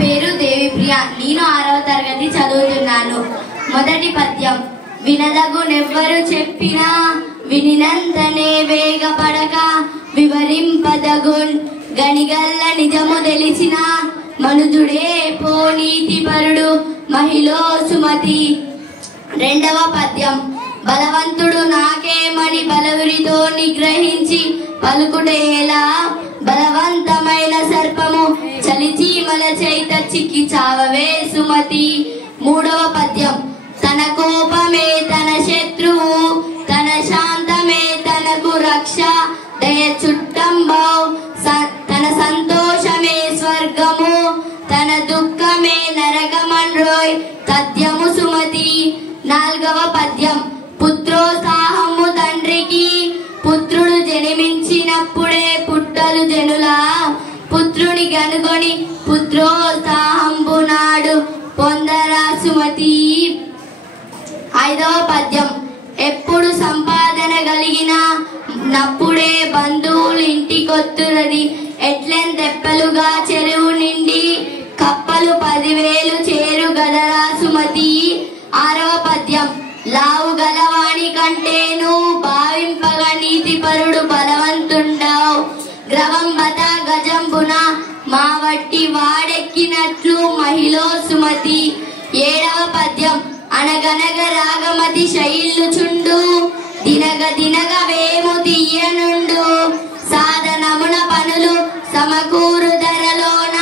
పేరు దేవిప్రియ. నేను 6వ తరగతి చదువుతున్నాను. మొదటి పద్యం. వినదగునెవ్వరు చెప్పినా వినినంతనే వేగపడక వివరింపదగున్ గనిగల్ల నిజము తెలిసిన మనుజుడే పో నీతిపరుడు మహిళో సుమతి. రెండవ పద్యం. బలవంతుడు నాకేమని బలవురితో నిగ్రహించి పలుకుటేలా బలవంతమైన సర్పము చలిచీమల చైత చిక్కి చావవే సుమతి. మూడవ పద్యం. తన కోపమే తన శత్రువు తన శాంతమే తనకు రక్ష దయ చుట్టంబౌ తన సంతోషమే స్వర్గము తన దుఃఖమే నరకమన్రోయ్ తథ్యము సుమతి. నాలుగవ పద్యం. పుత్రోత్సాహము తండ్రికి పుత్రుడు జన్మించినప్పుడే పుట్టలు జనులా పుత్రుని గనుగొని పుత్రోత్సాహంబు నాడు పొందరా సుమతి. ఐదవ పద్యం. ఎప్పుడు సంపాదన కలిగిన నప్పుడే బంధువులు ఇంటికొత్తురది ఎట్లెంతెప్పలుగా చెరువు నిండి కప్పలు 10,000 చేరు గదరా సుమతి. ఆరవ పద్యం. లావు గలవాణి కంటేను భావింపగా నీతిపరుడు బలవంతుండవు గ్రవం బత గజంబున మా వట్టి వాడెక్కినట్లు మహిళో సుమతి. ఏడవ పద్యం. అనగనగ రాగమతి శైలుచుండు దినగ దినగ వేము తీయనుండు సాధనమున పనులు సమకూరు ధరలోన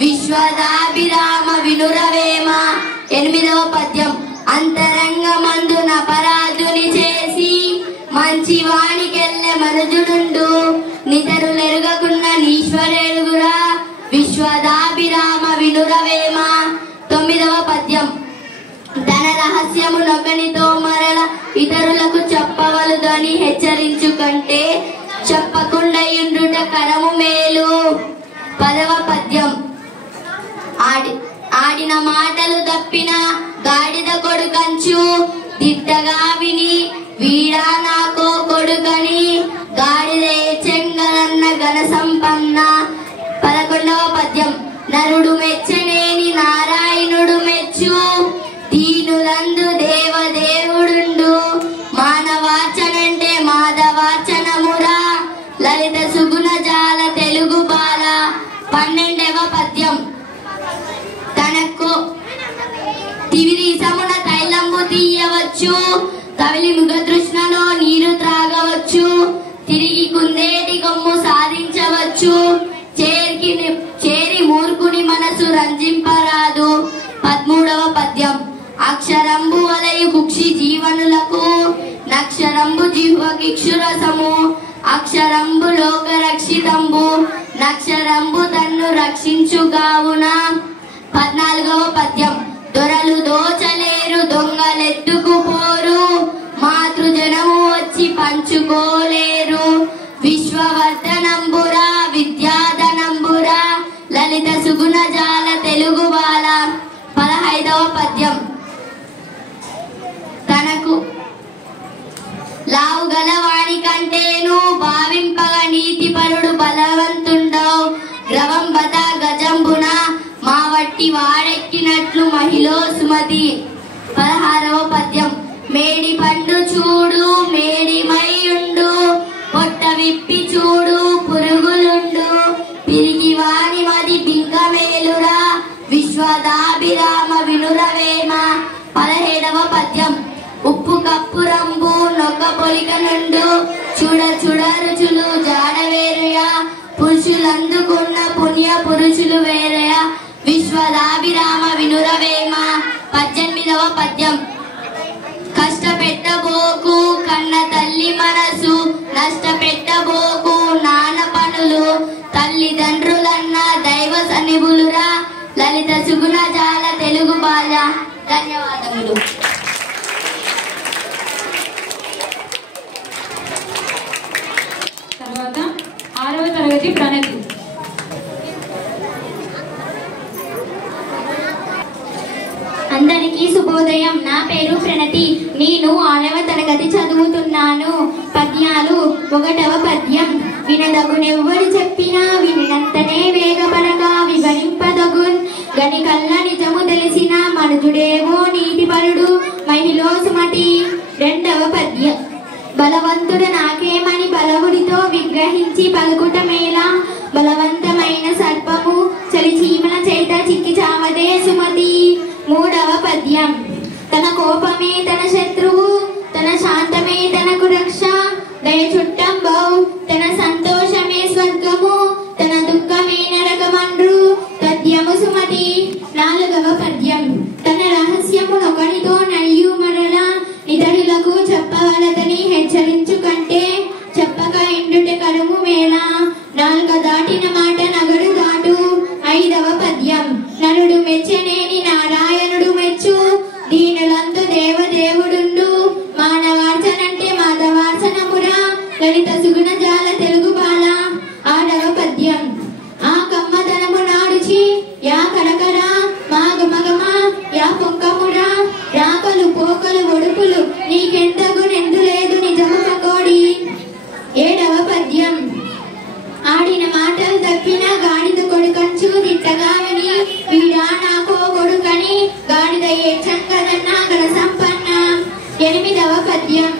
విశ్వదాభిరామ వినురవేమ. ఎనిమిదవ పద్యం. అంతరంగమందున పరాధుని చేసి మంచి వాణికెళ్ళె మనుజుడుండు నితరులెరుగకున్న నీశ్వరెరుగురా విశ్వదాభిరామ వినురవేమ. తొమ్మిదవ పద్యం. తన రహస్యము నొకనితో మరల ఇతరులకు చెప్పవలదని హెచ్చరించుకంటే చెప్పకుండా ఉండుట కరము మేలు. 10వ పద్యం. ఆడిన మాటలు తప్పిన గాడిద కొడుకంచు దిట్టగా విని వీడా నాకో కొడుకని గాడిద చెంగలన్న ఘన సంపన్న. 11వ పద్యం. నరుడు మెచ్చనేని నారాయణుడు మెచ్చు దీనులందు దేవదేవుడుండు మానవాచనంటే మాధవాచనమురా లలిత సుగుణ జాల తెలుగు బాల. 12వ పద్యం. తనకు తివిరీసమున తైలంబు తీయవచ్చు తవిలి మృగతృష్ణలో నీరు త్రాగవచ్చు తిరిగి కుందేటి కొమ్ము సాధించవచ్చు చేరి మూర్ఖుని మనసు రంజింపరాదు. 13వ పద్యం. అక్షరంబు వలయు కుక్షి జీవనులకు నక్షరంబు జిహ్వకిక్షురసము అక్షరంబు లోక రక్షితంబు నక్షరంబు తన్ను రక్షించుగావున. 14వ పద్యం. దొరలు దోచలేరు దొంగలెత్తుకుపోరు మాతృజనము వచ్చి పంచుకోలేరు విశ్వవర్ధనంబురా విద్యాధనంబురా లలిత సుగుణ జాల తెలుగు బాల. 15వ పద్యం. తనకు లావు గలవాణి కంటేను భావింపగా నీతిపరుడు బలవంతుండవు గ్రవం బత గజంబున మా వట్టి వాడెక్కినట్లు మహిళో సుమతి. 16వ పద్యం. మేడి పండు చూడు మేడిమైయుండు పొట్ట విప్పి చూడు పురుగులుండు పిరిగి వాణి మది బింకమేలురా విశ్వదాభిరామ వినురవేమ. 17వ పద్యం. ఉప్పు కప్పురంబు నొక్క పొలిక నుండు చూడ చూడ రుచులు జాడ వేరయా పురుషులందుకున్న పుణ్య పురుషులు వేరయా విశ్వదాభిరామ వినురవేమ. 18వ పద్యం. కష్టపెట్టబోకు కన్న తల్లి మనసు నష్టపెట్టబోకు నాన్న పనులు తల్లిదండ్రులన్న దైవ సన్నిభులురా లలిత సుగుణ జాల తెలుగు బాల. ధన్యవాదములు. తర్వాత 6వ తరగతి ప్రణతి. అందరికీ శుభోదయం. నా పేరు ప్రణతి. నేను 6వ తరగతి చదువుతున్నాను. పద్యాలు. 1వ పద్యం. వినదగునెవ్వరు చెప్పినా వినినంతనే వేగపడగా వివరింపదగున్ బలవంతమైన సర్పము చలి చీమల చేత చిక్కి చావదే సుమతి. మూడవ పద్యం. తన కోపమే తన శత్రువు, తన శాంతమే తనకు రక్ష. దయ చుట్టంబౌ తన సంతోషమే స్వర్గము, తన దుఃఖమే నరకమండ్రు పద్యము సుమతి. నాలుగవ పద్యం. తన రహస్యమునొకనితో నయ్యు మరల, ఇతరులకు చెప్పవలదని హెచ్చరించు కంటే చెప్పక ఎండుట కరుము మేళ. నాలుక దాటిన మాట నగరు దాటు. ఐదవ పద్యం. నరుడు మెచ్చనేని నారాయణుడు మెచ్చు, దీనులందు దేవదేవుడుండు. మానవార్చనంటే మాధవార్చనమురా, లలిత సుగుణ జాల తెలుగు బాల. ఆరవ పద్యం. ఆ కమ్మదనము నాడుచి యా కరకర, మా గమగమ యా పొంకమురా, రాకలు పోకలు ఒడుపులు నీకెంతగు నెందు లేదు నిజము పకోడి. ఏడవ పద్యం. ఆడిన మాటలు తప్పిన గాడిద కొడుకంచు తిట్టగా విని, వీడా నాకో కొడుకని గాడిద ఏడ్చంకదన్న గల సంపన్న. ఎనిమిదవ పద్యం.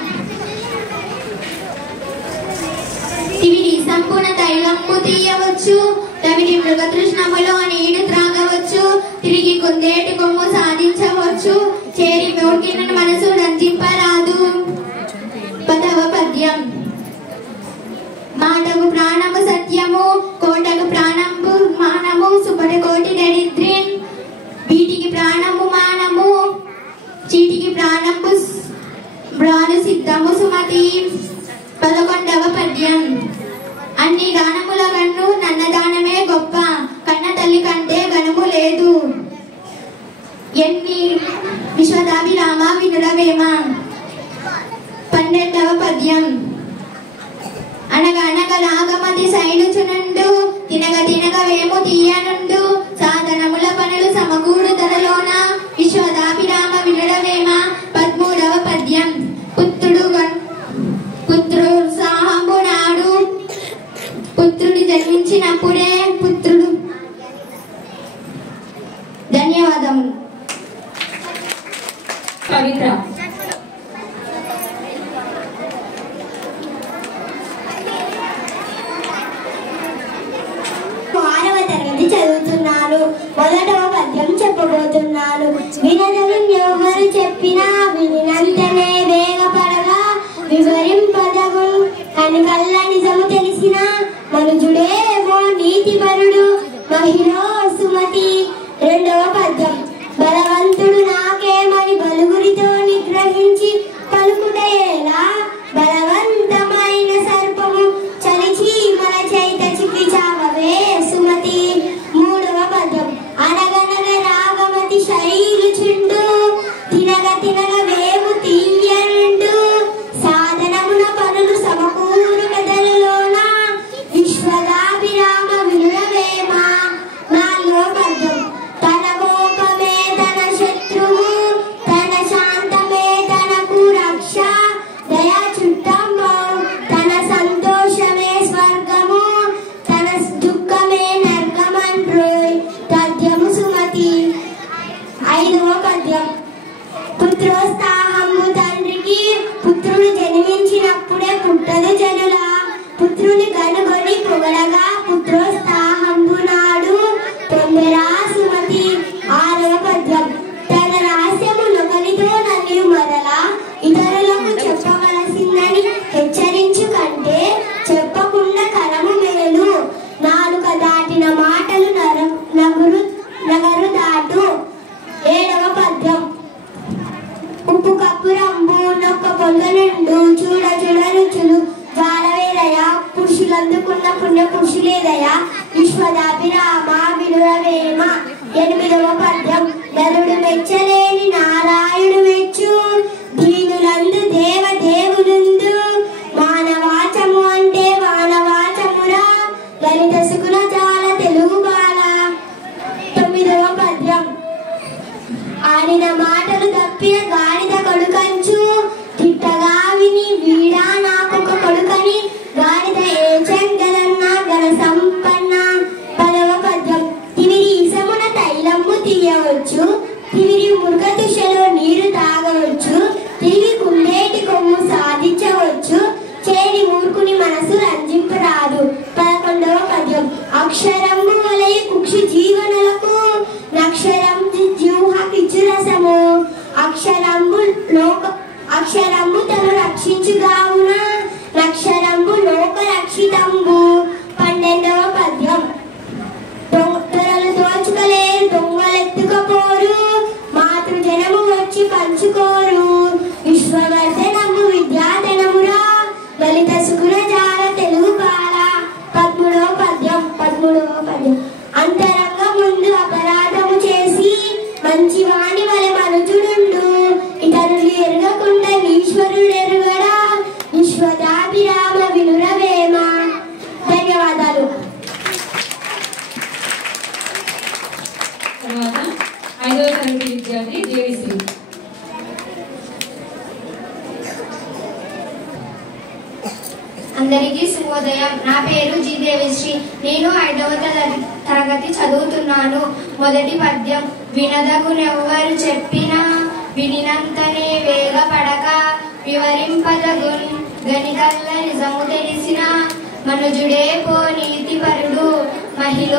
తివిడి సంపున తైలమ్ము తీయవచ్చు, తవిడి మృగతృష్ణములో నీడు త్రాగవచ్చు, తిరిగి కుందేటి కొమ్ము సాధించవచ్చు, చేరి మోకిన మనసు రంజింపరాదు. పదవ పద్యం. మాటకు ప్రాణము సత్యము, కోటకు ప్రాణము మానము, సుపట కోటి దరిద్రిన్. వీటికి ప్రాణము మానము, చీటికి ప్రాణము బ్రాను సిద్ధము సుమతి. 11వ పద్యం. అన్ని దానముల కన్ను నన్న దానమే గొప్ప, కన్న తల్లి కంటే గణము లేదు. ఎన్ని విశ్వదాభిరామ వినురవేమ. 12వ పద్యం. అనగ అనగ రాగమతి సైలుచునుండు, తినగ తినగ వేము తీయనుండు, సాధనముల పనులు సమకూడు ధరలోన, విశ్వదాభిరామ వినురవేమ. 13వ పద్యం. పుత్రుడు నాడు, పుత్రుడు జన్మించినప్పుడే పుత్రుడు. ధన్యవాదములు. పవిత్ర. చదువుతున్నాను. మొదటవ పద్యం చెప్పబోతున్నాను. వినదగిన ఎవరు చెప్పినా వినంతనే వేగపడగా, వివరింపదగు కనుకల్ల నిజము తెలిసిన మనుజుడేమో నీతిపరుడు, మహిళ సుమతి. రెండవ పద్యం. బలవంతుడు నాకేమని బలుగురితో నిగ్రహించి పలుకుటయేలా, బలవంతమైన సర్పము చలిచి మన చైత చిక్కి చావవే సుమతి. మూడవ పద్యం. అనగనగ రాగమతి శైలుచుండు, తినగ తినగ వేము తీయనుండు, సాధనమున పనులు సమకూరు కదలలోన, విశ్వదాభిరామ వినురవేమ. నాలుగవ పద్యం. తన కోపమే తన శత్రువు, తన శాంతమే తనకు రక్ష, దయా చుట్టంబౌ తన సంతోషమే స్వర్గము, తన దుఃఖమే నరకమండ్రోయ్ పద్యము సుమతి. ఐదవ పద్యం. పుత్రోత్సాహము తండ్రికి, పుత్రుడు జన్మించినప్పుడే పుట్టదు జనుల, పుత్రుని కనుగొని పొగడగా పుత్రోత్సాహంబు నాడు పొందరా సుమతి. ఆరవ పద్యం. తన రహస్యము నొకరితో నన్ను మరల, ఇతరులకు చెప్పవలసిందని హెచ్చరించు కంటే చెప్పకుండా కరము మేలు, నాలుక దాటిన మాటలు నగరు దాటు. ఏడవ పద్యం. ఉప్పు కప్పు రంబు నొక్క పొంగనుండు, చూడ చూడ రుచులు జాలవేదయ, పురుషులందుకున్న పుణ్య పురుషులేదయ, విశ్వదాభిరామ వినురవేమ. ఎనిమిదవ పద్యం. నరుడు మెచ్చలేని నారాయణుడు మెచ్చు, దీనులందు దేవదేవులుందు, మానవాచము అంటే వానవాచమురా, లలిత సుగుణ జాల తెలుగు బాల. 9వ పద్యం. ఆడిన మాటలు తప్పిన గాడిద కొడుకంచు, తిట్టగా విని వీడా నాకొక కొడుకని గాడిద ఏచెంగదన్న గల సంపన్న. 10వ పద్యం. తివిరి ఇసమున తైలమ్ము తీయవచ్చు, తివిరి మృగతుషలో నీరు తాగవచ్చు, తిరిగి కుందేటి కొమ్ము సాధించవచ్చు, చేరి మూర్ఖుని మనసు రంజింపరాదు. 11వ పద్యం. అక్షరంబు వలె కుక్షి జీవనులకు నక్షరం జీవహకిచ్చు రసము అక్షరంబు తను రక్షించుగావున నక్షరంబు లోక రక్షితంబు 12వ పద్యం దొరలు దోచుకలేరు దొంగలెత్తుకపోరు మాతృజనము వచ్చి పంచుకోరు విశ్వవర్ధనము విద్యాధనమురా లలిత సుగుణ జాల తెలుగు బాల 13వ పద్యం అంతరంగ ముందు అపరాధము చేసి మంచివాణి వలె మనుజుడుండు ఇతరులు ఎరగకుండా ఈశ్వరుడెరుగడా విశ్వదాభిరామ వినురవేమ. ధన్యవాదాలు. తర్వాత 5వ తరగతి విద్యార్థి జేవిశ్రీ. అందరికీ శుభోదయం. నా పేరు జి దేవిశ్రీ. నేను 5వ తరగతి చదువుతున్నాను. మొదటి పద్యం. వినదగునెవ్వరు చెప్పినా వినినంతనే వేగపడక వివరింపదగున్ గనిదల్ల నిజము తెలిసిన మనుజుడే పో నీతిపరుడు మహిళ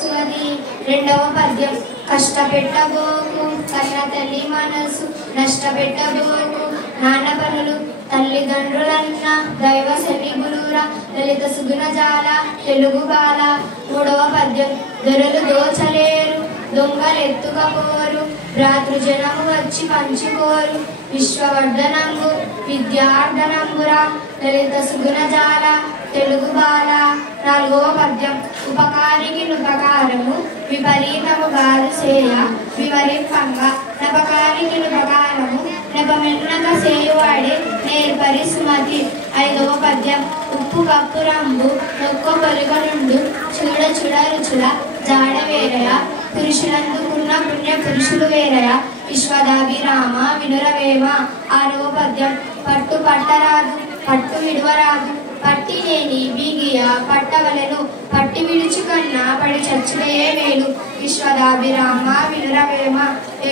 సుమతి. 2వ పద్యం. కష్టపెట్టబోకు కన్న తల్లి మనసు నష్టపెట్టబోకు నాన్న పనులు తల్లిదండ్రులన్న దైవ సన్నిగులురా లలిత సుగుణ జాల తెలుగు బాల. 3వ పద్యం. దొరలు దోచలేరు దొంగలెత్తుకపోరు భ్రాతృజనము వచ్చి పంచుకోరు విశ్వవర్ధనంబు విద్యార్థనంబురా లలిత సుగుణ జాల తెలుగు బాల. 4వ పద్యం. ఉపకారికి నుపకారము విపరీతము గారు సేయ వివరింపంగా నపకారికి నుపకారము నెపమెన్నక సేయువాడే నేర్పరి సుమతి. 5వ పద్యం. ఉప్పు కప్పు రంబు నొక్క పొలిగనుండు చూడ చూడ రుచుల జాడ వేరయ పురుషులందుకున్న పుణ్య పురుషులు వేరయ విశ్వదాభిరామ వినురవేమ. 6వ పద్యం. పట్టు పట్టరాదు పట్టు విడువరాదు పట్టి నేని బీగియ పట్టవలను పట్టి విడుచు కన్నా పడి చచ్చుడే మేలు విశ్వదాభిరామ వినురవేమ.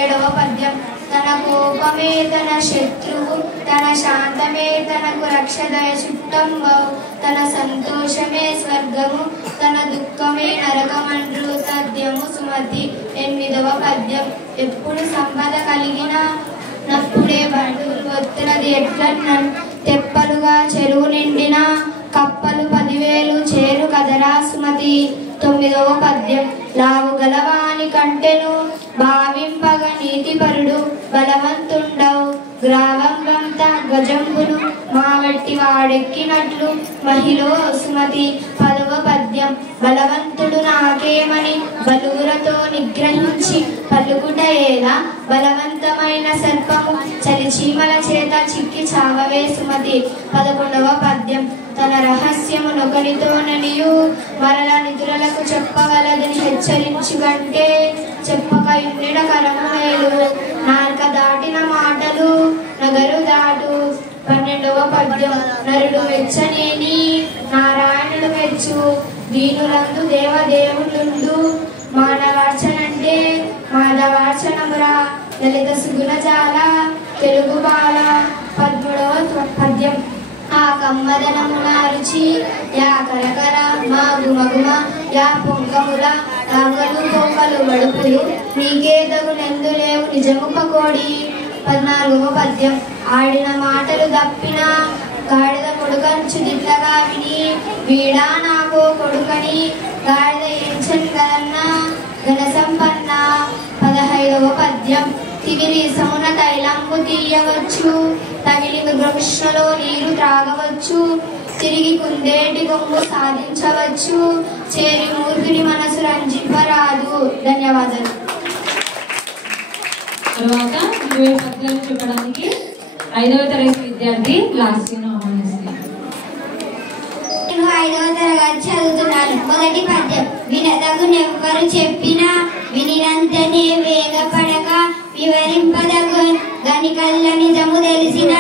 7వ పద్యం. తన కోపమే తన శత్రువు తన శాంతమే తనకు రక్షదయ చుట్టంబవు తన సంతోషమే స్వర్గము తన దుఃఖమే నరకమండ్రు తథ్యము సుమతి. 8వ పద్యం. ఎప్పుడు సంపద కలిగిన నప్పుడే బంధువులు వస్తున్నది ఎట్లన్న తెప్పలుగా చెరువు నిండిన కప్పలు 10,000 చేరు కదరా సుమతి. 9వ పద్యం. లావు గలవాని కంటెను భావింపగ నీతిపరుడు బలవంతుండవు గ్రావంబంత గజంబులు మా వెట్టి వాడెక్కినట్లు మహిళ సుమతి. 10వ పద్యం. బలవంతుడు నాకేమని బలుగులతో నిగ్రహించి పలుకుట ఏలా బలవంతమైన సర్పము చలిచీమల చేత చిక్కి చావవే సుమతి. 11వ పద్యం. తన రహస్యము నొకరితోననియు మరల నిధులకు చెప్పవలదని హెచ్చరించుకంటే చెప్పక ఇన్నిడ కరము మేలు నాల్క దాటిన మాటలు నగరు దాటు. 12వ పద్యం. నరుడు మెచ్చనేని నారాయణుడు మెచ్చు దీనులందు దేవదేవులుండు మానవార్చనంటే మాధవార్చనమురా లలిత సుగుణ జాల తెలుగు బాల. 13వ పద్యం. ఆ కమ్మదనమున రుచి యా కరకర మా గుమగుమ యా పొంగముల రాగలు పొంగలు వడుపులు నీకే తగునెందు లేవు నిజము పకోడి. 14వ పద్యం. ఆడిన మాటలు దప్పిన గాడిద కొడుకంచు దిట్టగా విని వీడా నాకో కొడుకని గాడిద ఏంచన్ గదన్న ఘన సంపన్న. 15వ పద్యం. తిగిరి సమున తైలంబు తీయవచ్చు తగిలి కృష్ణలో నీరు త్రాగవచ్చు తిరిగి కుందేటి కొంగు సాధించవచ్చు చేరి మూర్ఖుని మనసు రంజింపరాదు. ధన్యవాదాలు. తర్వాత 20 పద్యాలు చెప్పడానికి 5వ తరగతి విద్యార్థి లాస్యను ఆహ్వానిస్తున్నాను. నేను 5వ తరగతి చదువుతున్నాను. మొదటి పద్యం. వినదగునెవ్వరు చెప్పినా వినినంతనే వేగపడక వివరింపదగు గనికల్ల నిజము తెలిసిన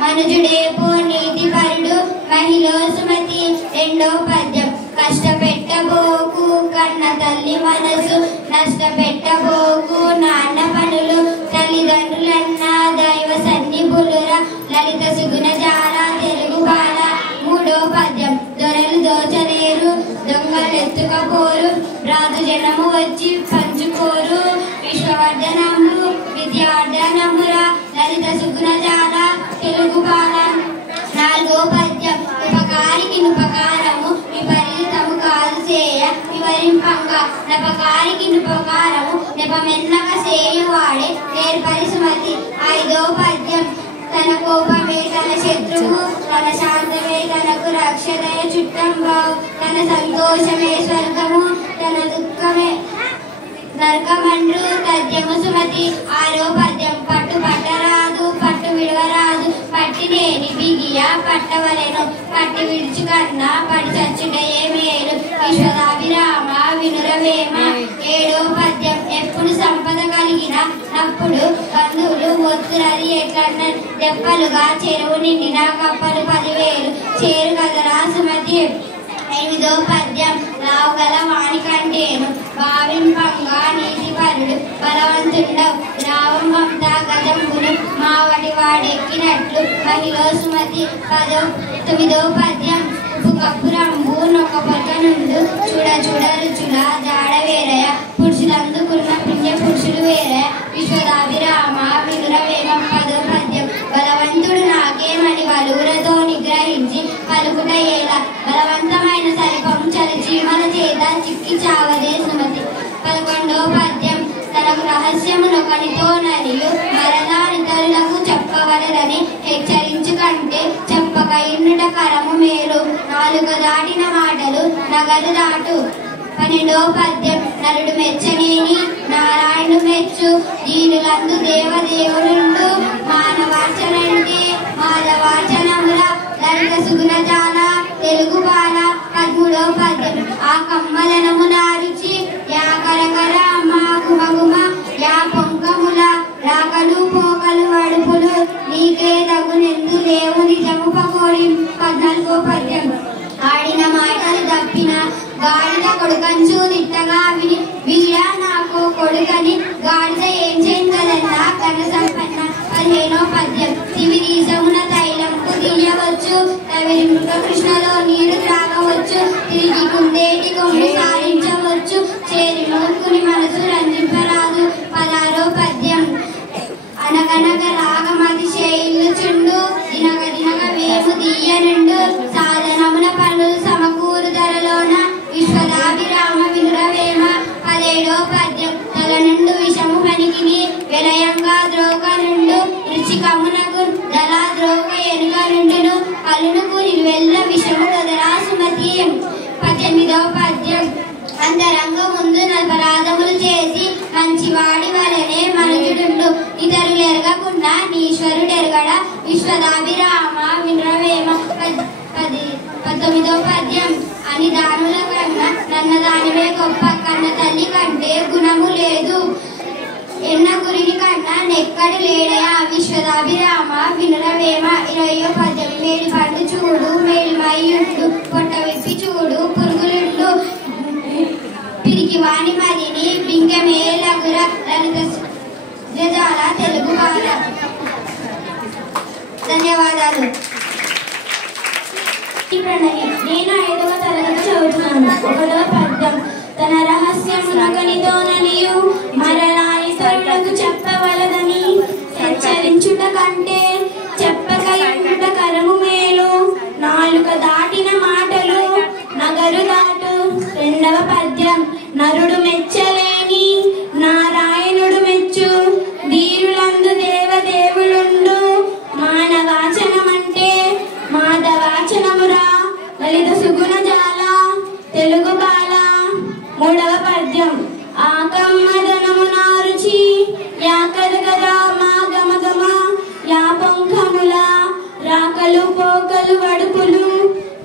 మనుజుడే పో నీతిపరుడు మహిళ సుమతి. 2వ పద్యం. కష్టపెట్టబోకు కన్న తల్లి మనసు నష్టపెట్టబోకు నాన్న పనులు తల్లిదండ్రులన్న దైవ సన్నిపులురా లలిత సుగుణ జాల తెలుగు బాల. 3వ పద్యం. దొరలు దోచలేరు దొంగలు ఎత్తుకపోరు రాజు జనము వచ్చి పంచుకోరు విశ్వవర్ధనము విద్యావర్ధనమురా లలిత సుగుణజాల తెలుగు బాల. 4వ పద్యం ఉపకారికి నుపకారము విపరీతము కాదు చేయ వివరింపంగా నపకారికి నుపకారము నెపమెన్నక చేయువాడే నేర్పరి సుమతి. 5వ పద్యం తన కోపమే తన శత్రువు తన శాంతమే తనకు రక్షదయ చుట్టం బావు తన సంతోషమే స్వర్గము తన దుఃఖమే నరకమండ్రు తద్యము సుమతి. 6వ పద్యం పట్టు పట్టరాదు పట్టు విడవరాదు పట్టినేని బిగియ పట్టవలెను పట్టి విడుచు కన్నా పడి చచ్చుటయే మేలు విశ్వదాభిరామ వినురవేమ. 7వ పద్యం ఎప్పుడు సంపద కలిగిన నప్పుడు బంధువులు ఒత్తురది ఎట్లన్న దెప్పలుగా చెరువు నిండిన కప్పలు 10,000 చేరు కదరా సుమతి. 8వ పద్యం లావుగల వాణి కంటేను భావింపంగా నీతిపరుడు బలవంతుండవు రావం వంత గజంబును మావటి వాడెక్కినట్లు మహిళ సుమతి. 9వ పద్యం ఉప్పు కప్పు రంబు నొక్క పొక్క నుండు చూడ చూడ రుచుల జాడ వేరయ పురుషులందుకున్న పుణ్య పురుషులు వేరయ విశ్వదాభిరామ వినురవేమ. 10వ పద్యం బలవంతుడు నాకేమని వలువులతో నిగ్రహించి పలుకుట ఏలా బలవంతమైన సరిపము చలిచి మన చేత చిక్కి చావదే సుమతి. 11వ పద్యం తనకు రహస్యమునొకనితో నరియు మరలా ఇతరులకు చెప్పవలదని హెచ్చరించు కంటే చెప్పక ఇన్నుట కరము మేలు నాలుక దాటిన మాటలు నగలు దాటు. 12వ పద్యం నరుడు మెచ్చనేని నారాయణు మెచ్చు దీనులందు దేవదేవులుండు మానవార్చనంటే మాధవార్చనముల లలిత సుగుణజాల తెలుగు బాల. 13వ పద్యం ఆ కమ్మలనము నారుచి యా కరకర మా గుమగుమ యా పొంకముల రాకలు పోకలు అడుపులు నీకే తగునెందు లేవు నిజము పకోడి. 14వ పద్యం ఆడిన మాటలు తప్పిన గాడిద కొడుకంచు తిట్టగా విని వీడా నాకు కొడుకని గాడిద ఏం చేయగలన్నా కన్న సంపన్న. 15వ పద్యం తివిరీసమున తైలంపు తీయవచ్చు తవిరి మృగ కృష్ణలో నీరు త్రాగవచ్చు తిరిగి కుందేటి కొమ్ము సారించవచ్చు చేరి మూర్ఖుని మనసు రంజింపరాదు. 16వ పద్యం అనగనగ రాగమతి శైలు చుండు దినగ దినగ వేము తీయనుండు సాధనమున పనులు సమకూరు ధరలోన విశ్వదాభిరామ వినురవేమ. 17వ పద్యం తల నుండు విషము పనికిని విలయంగా ద్రోక నుండు రుచికమునకు దళా ద్రోక ఎనుక నుండును కలునుకు నిలువెల్ల విషము కదరా సుమతి. 18వ పద్యం అంతరంగ ముందు నపరాధములు చేసి మంచివాడి వలనే మనుజుడుండు ఇతరులు ఎరగకుండా నీశ్వరుడెరగడ విశ్వదాభిరామ వినురవేమ. 19వ పద్యం అని దానుల కన్నా నన్న దానివే గొప్ప కన్న తల్లి కంటే గుణము లేదు ఎన్న గురిని కన్నా నెక్కడు లేడయా విశ్వదాభిరామ వినురవేమ. 20వ పద్యం మేడి పండు చూడు మేడి మయ్యుండు పొట్ట విప్పి చూడు పురుగులుండు పిరికి వాణి మదిని బింకమే లగుర లలిత సుగుణజాల తెలుగు బాల. ధన్యవాదాలు. నేను 5వ తరగతి చదువుతున్నాను. 1వ పద్యం తన రహస్యమునగనితోననియు మరలా ఇతరులకు చెప్పవలదని హెచ్చరించుట కంటే చెప్పక ఇండుట కరము మేలు నాలుక దాటిన మాటలు నగరు దాటు. 2వ పద్యం నరుడు మెచ్చలేని నారాయణుడు మెచ్చు దీరులందు దేవదేవులుండు మానవాచనమంటే మాధవాచనమురా లలిత సుగుణజాల తెలుగు బాల. 3వ పద్యం ఆ కమ్మదనము నారుచి యా కదగరా మా గమగమ యా పొంఖముల రాకలు పోకలు వడుపులు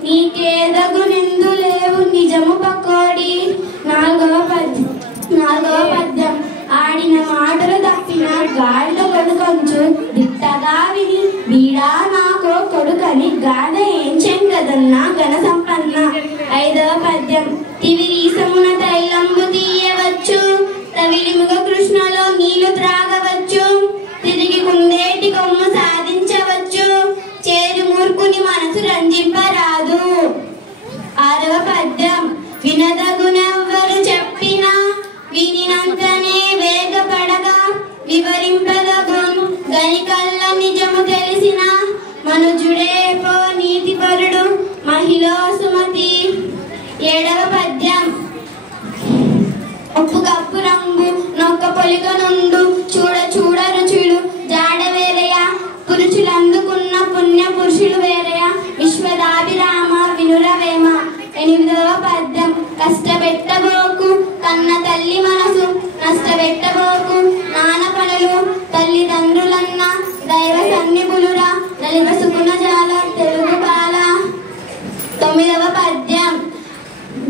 నీకేదగునెందు లేవు నిజము పకోడి. 4వ పద్యం ఆడిన మాటలు తప్పిన గాడిద కొడుకొంచు దిట్టగా విని వీడా నాకో కొడుకని గాడిద ఏం చెంగదన్నా ఘన సంపన్న. 5వ పద్యం తివిరీసమున తైలంబు తీయవచ్చు తవిలి ముగ కృష్ణలో నీళ్లు త్రాగవచ్చు తిరిగి కుందేటి కొమ్ము సాధించవచ్చు చేరు మూర్ఖుని మనసు రంజింపరాదు. 6వ పద్యం వినద 7వ పద్యం. ఉప్పు కప్పు రంగు నొక్క పొలిక నుండు చూడ చూడ రుచులు జాడ వేరయ పురుషులందుకున్న పుణ్య పురుషులు వేరయ విశ్వదాభిరామ వినురవేమ. 8వ పద్యం. కష్టపెట్టబోకు కన్న తల్లి మనసు నష్టపెట్టబోకు నాన్న పనులు తల్లిదండ్రులన్న దైవ సన్నిపులురా లలిత సుగుణ జాల తెలుగు బాల. 9వ పద్యం.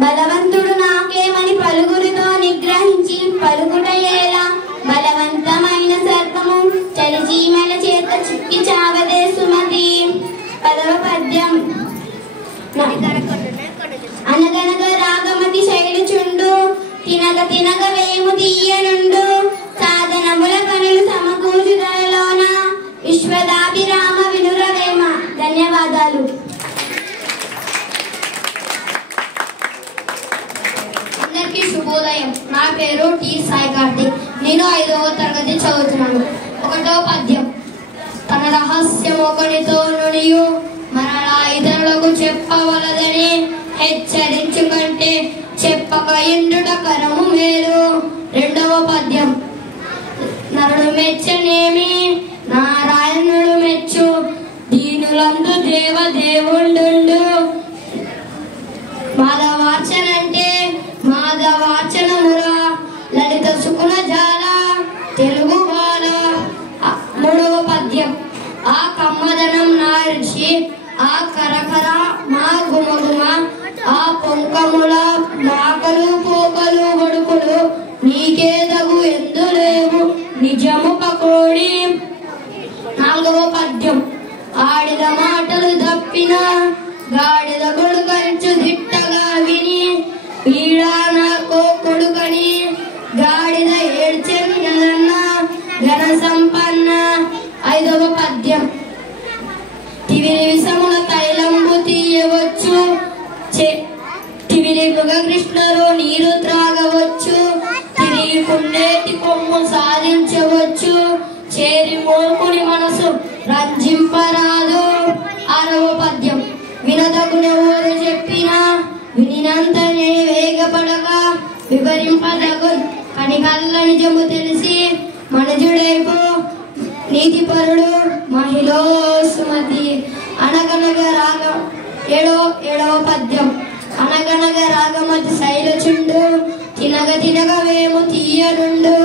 బలవంతుడు నాకేమని పలుగురితో నిగ్రహించి పలుకుట ఏలా బలవంతమైన సర్పము చలిచీమల చేత చిక్కి చావదే సుమతి. 10వ పద్యం. అనగనగ రాగమతి శైలుచుండు తినగ తినగ వేము తీయనుండు సాధనముల పనులు సమకూర్చు ధరలోన విశ్వదాభిరామ వినురవేమ. ధన్యవాదాలు. అందరికీ శుభోదయం. నా పేరు టి సాయి కార్తిక్. నేను 5వ తరగతి చదువుతున్నాను. 1వ పద్యం. తన రహస్యం ఒకనితో నుడియు మరలా ఇతరులకు చెప్పవలదని హెచ్చరించుకంటే చెప్పక ఎండుట కరము మేలు. 2వ పద్యం. నరుడు మెచ్చనేమి నారాయణుడు మెచ్చు దీనులందు దేవదేవుండు మాధవార్చనంటే మాధవార్చనమురా లలిత సుకుల జాల తెలుగు బాల. 3వ పద్యం. ఆ కమ్మదనం నా రుచి ఆ కరకర మా గుమగుమ ఆ పొంకముల మాకలు పోకలు గడుపులు నీకేదగు ఎందులేవు నిజము పకోడి. 4వ పద్యం. ఆడిద మాటలు తప్పిన గాడిద కొడుకంచు దిట్టగా విని ఈడాన కొడుకని గాడిద ఏడ్చెను గదన్న ఘన సంపన్న. 5వ పద్యం. తివిరి విషముల తైలంబు తీయవచ్చు తివిరి మృగకృష్ణలో నీరు త్రాగవచ్చు తిరిగి కుండేటి కొమ్ము సాధించవచ్చు చేరి మోకుని మనసు రంజింపరాదు. 6వ పద్యం. వినదగునెవరు చెప్పినా వినినంతనే వేగపడక వివరింపదగు పని కళ్ళ నిజము తెలిసి మనుజుడైపు నీతిపరుడు మహిళ సుమతి. అనగనగ రాగం. 7వ పద్యం. అనగనగ రాగమతి శైలచుండు తినగ తినగ వేము తీయనుండు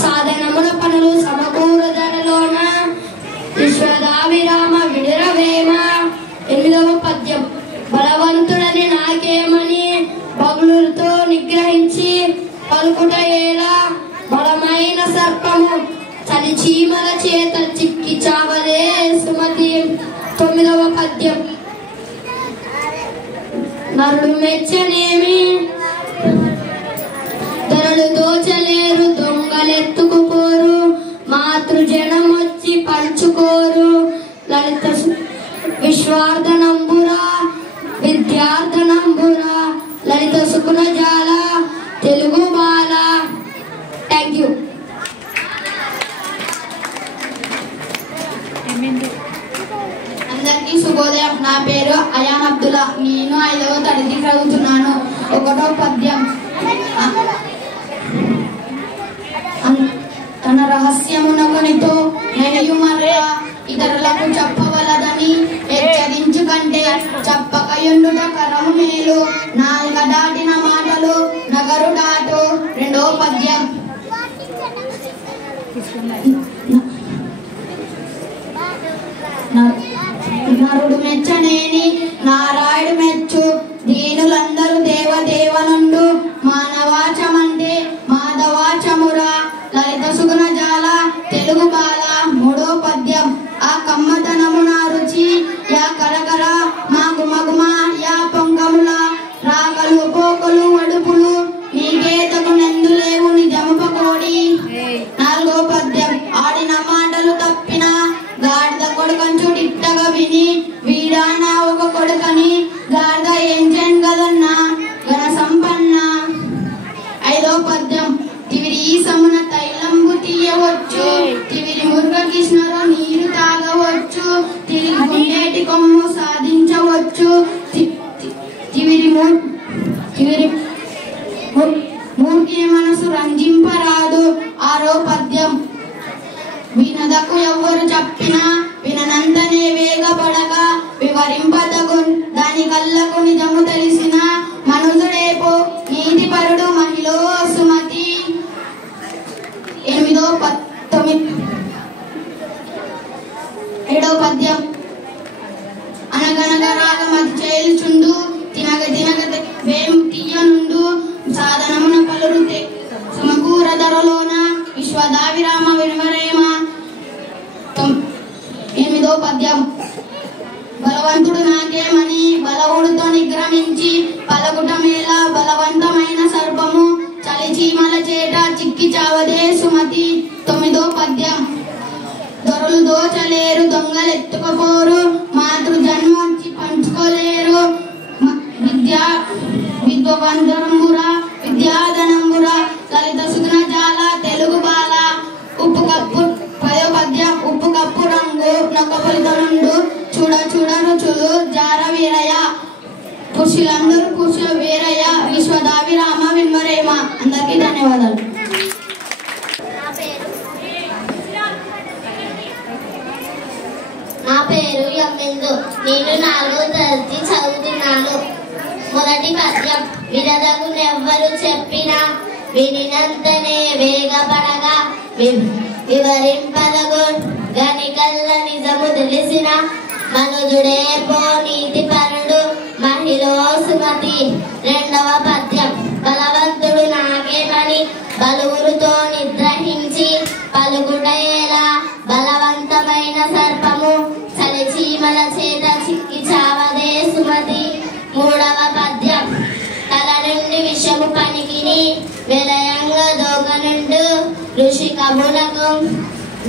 సాధనముల పనులు సమకూర ధరలోన విశ్వదాభిరామ వినురవేమ. 8వ పద్యం. బలవంతుడని నాకేమని బగులుతో నిగ్రహించి పలుకుట ఏలా బలమైన సర్పము చలి చీమల చేత చిక్కి చావదే సుమతి. 9వ పద్యం. నరుడు మెచ్చనేమి ధరలు దోచలేరు దొంగలెత్తుకుపోరు మాతృజనం వచ్చి పంచుకోరు లలిత విశ్వార్థనంబురా విద్యార్థనంబురా లలిత సుకుల జాల తెలుగు బాల. Thank you. అందరికీ శుభోదయం. నా పేరు అయాన్ అబ్దుల్లా. నేను 5వ తరగతి చదువుతున్నాను. 1వ పద్యం. తన రహస్యమునొకనితో నేను మర్ర ఇతరులకు చెప్పవలదని హెచ్చరించుకంటే చెప్పకయుండుట కరము మేలు నాలుగ దాటిన మాటలు నగరు దాటు. 2వ పద్యం. నరుడు మెచ్చనేని నారాయణుడు మెచ్చు దీనులందరూ దేవదేవనుండు మానవాచమంటే మాధవాచమురా లలిత సుగుణ జాల తెలుగు బాల. 3వ పద్యం. ఆ కమ్మతనము నా రుచి యా కరకర మా గుమగుమ యా పొంగముల రాగలు పోకలు అడుపులు నీకేతకు నెందులేవు నిజము పకోడి. 4వ పద్యం. ఆడిన మాటలు తప్పిన గాడిద కొడుకంచు డిట్టగా విని వీడాన ఒక కొడుకని గాడిద ఏం చేయను కదన్నా ఘన సంపన్న. 5వ పద్యం. తివిరి సమున తైలంబు తీయవచ్చు తివిరి మురుగకృష్ణలో నీరు తాగవచ్చు తిరిగి గుండేటి కొమ్ము సాధించవచ్చు తివిరి మూర్ఖి మనసు రంజింపరాదు. 6వ పద్యం. వినదకు ఎవ్వరు చెప్పినా విననంతనే వేగపడగా వివరింపదగు దాని కళ్ళకు నిజము తెలిసిన మనుజుడేపో నీతిపరుడు మహిళ సుమతి. 7వ పద్యం. అనగనగ రాగమది చేయుచుండు తినగ తినగ వేము తీయనుండు సాధనమున పలురు సమకూర ధరలోన విశ్వదావిరామ వినవరేమ. 8వ పద్యం. బలవంతుడు నాకేమని బలవుడితో నిగ్రహించి పలకుట మేళ బలవంతమైన సర్పము చలిచీమల చేట చిక్కి చావదే సుమతి. 9వ పద్యం. దొరలు దోచలేరు దొంగలెత్తుకపోరు మాతృ జన్మొచ్చి పంచుకోలేరు విద్యాధనంబుర లలిత సుగుణ జాల తెలుగు బాల. ఉప్పు కప్పు. 10వ పద్యం. ఉప్పు కప్పు రంగు నొక్కపొలితనుండు చూడ చూడ రుచులు జార వీరయ్య పురుషులందరూ పురుష వీరయ్య విశ్వదావిరామ విన్వరేమ. అందరికీ ధన్యవాదాలు. నా పేరు యమ్మిందు. నేను 4వ తరగతి చదువుతున్నాను. మొదటి పద్యం. వినదగునెవ్వరు చెప్పినా వినినంతనే వేగపడగా వివరింపదగు గనికల్ల నిజము తెలిసిన మనుజుడే పో నీతిపరుడు మహిళ సుమతి. 2వ పద్యం. బలవంతుడు నాకేమని బలువురుతో నిద్రహించి పలుకుడేలా బలవంతమైన సర్పము చలిచీమల చేత చిక్కి చావదే సుమతి. 3వ పద్యం. తల నుండి విషము పనికిని విలయంగా దోగనుండు ఋషి కబునకు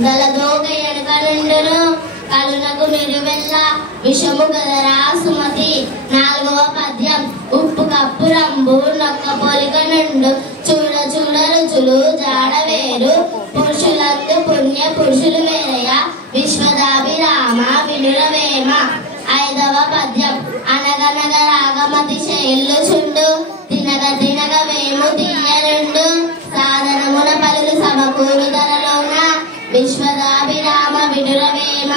దళదోగ ఎనుక నుండును కలునకు నిరువెల్ల విషము గదరా సుమతి. 4వ పద్యం. ఉప్పు కప్పు రంబు నొక్క పోలిక నుండు చూడ చూడ రుచులు జాడవేరు పురుషులందు పుణ్య పురుషులు వేరయ విశ్వదాభిరామ వినురవేమ. 5వ పద్యం. అనగనగ రాగమతి శైల్లుచుండు తినగ తినగ వేము తీయనుండు సాధనమున పలులు సమకూరు ధరలోన విశ్వదాభిరామ వినురవేమ.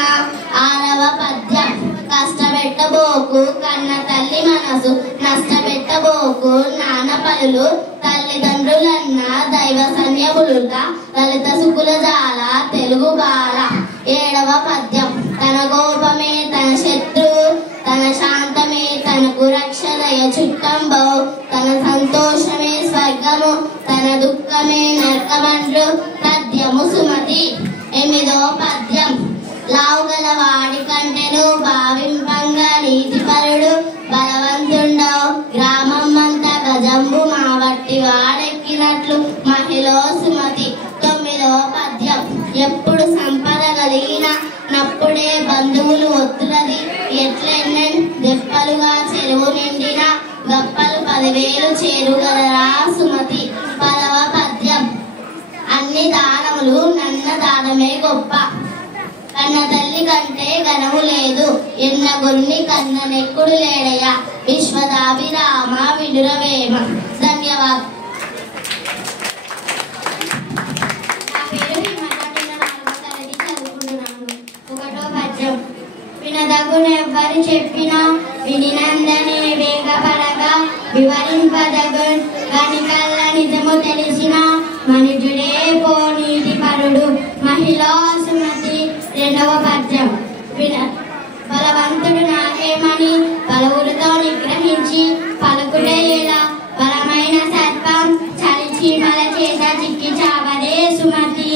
6వ పద్యం. కష్టపెట్టబోకు కన్న తల్లి మనసు నష్టపెట్టబోకు నాన్న పలులు తల్లిదండ్రులన్న దైవ సన్యములుట లలిత సుకుల జాల తెలుగు బాల. 7వ పద్యం. తన కోపమే తన శత్రువు తన శాంతమే తనకు రక్షదయ చుట్టంబో తన సంతోషమే స్వర్గము తన దుఃఖమే నరకమండ్రు పద్యము సుమతి. 8వ పద్యం. లావుగల వాడి కంటెను భావింపంగా నీతిపరుడు బలవంతుండవు గ్రామం అంతా గజంబు మా వట్టి వాడెక్కినట్లు మహిళ సుమతి. 9వ పద్యం. ఎప్పుడు సంపద కలిగిన నప్పుడే బంధువులు ఒత్తులది ఎట్లెన్నెన్ దెప్పలుగా చెరువు నిండిన గప్పలు 10,000 చేరుగలరా సుమతి. 10వ పద్యం. అన్ని దానములు నన్న దానమే గొప్ప కన్న తల్లి కంటే ఘనము లేదు ఎన్న గొన్ని కన్న నెక్కుడు లేడయ విశ్వదాభిరామ వినురవేమ. ధన్యవాదాలు. నా పేరు హిమకటిన 4వ తరగతి చదువుకుంటున్నాను. 1వ పద్యం. వినదగునెవ్వరు చెప్పినా వినినందనే వేగపడగా వివరింపదగు గనికల్ల నిజము తెలిసిన మనుజుడే పో నీతిపరుడు మహిళ సుమతి. 2వ పద్యం. బలవంతుడు నాకేమని బలవులతో నిగ్రహించి పలుకుడేలా బలమైన సర్పం చలిచీమల చేత చిక్కి చావదే సుమతి.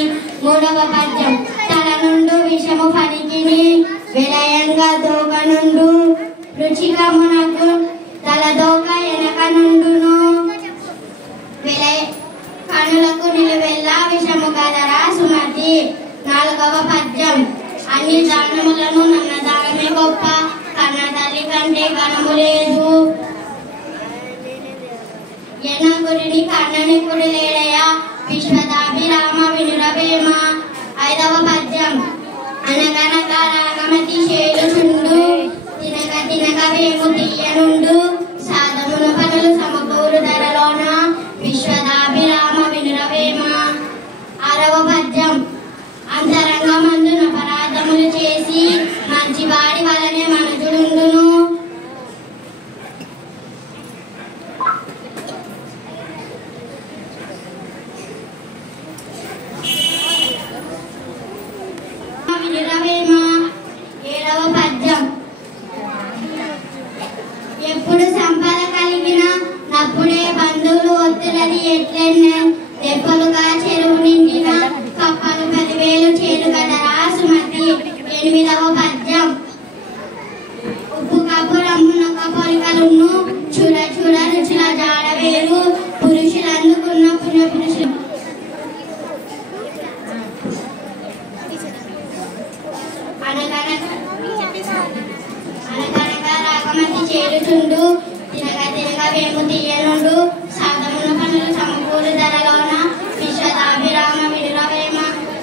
3వ పద్యం. తల నుండు విషము పనికిని విలయంగా దోగనుండు రుచికమునకు తలదోక ఎనక నుండును కనులకు నిలువెల్లా విషము కదరా సుమతి. 4వ పద్యం. అన్ని దానములను నన్న దానమే గొప్ప కన్న తల్లి కంటే ఘనము లేదు ఎనగురిని కన్నని కుడి లేడయ విశ్వదాభిరామ వినురవేమ. 5వ పద్యం. అనగనగ రాగమతి చేయుచుండు తినగ తినగ వేము తీయనుండు సాధమున పనులు సమకూరు ఎట్లెన్న దెబ్బలుగా చెరువు నిండిన కప్పలు 10,000 చేరుగదరా సుమతి. 8వ పద్యం. ఉప్పు కప్పు రమ్మునొక్క పొలికలును చూడ చూడ రుచుల జాడ వేరు పురుషులు అందుకున్న పుణ్య పురుషులు. అనగనగా రాగమతి చేరుచుండు తినగా తినగా వేము తీయనుండు సాధమున పనులు సమకూరు ధరలోన విశ్వదాభిరామ వినురవేమ.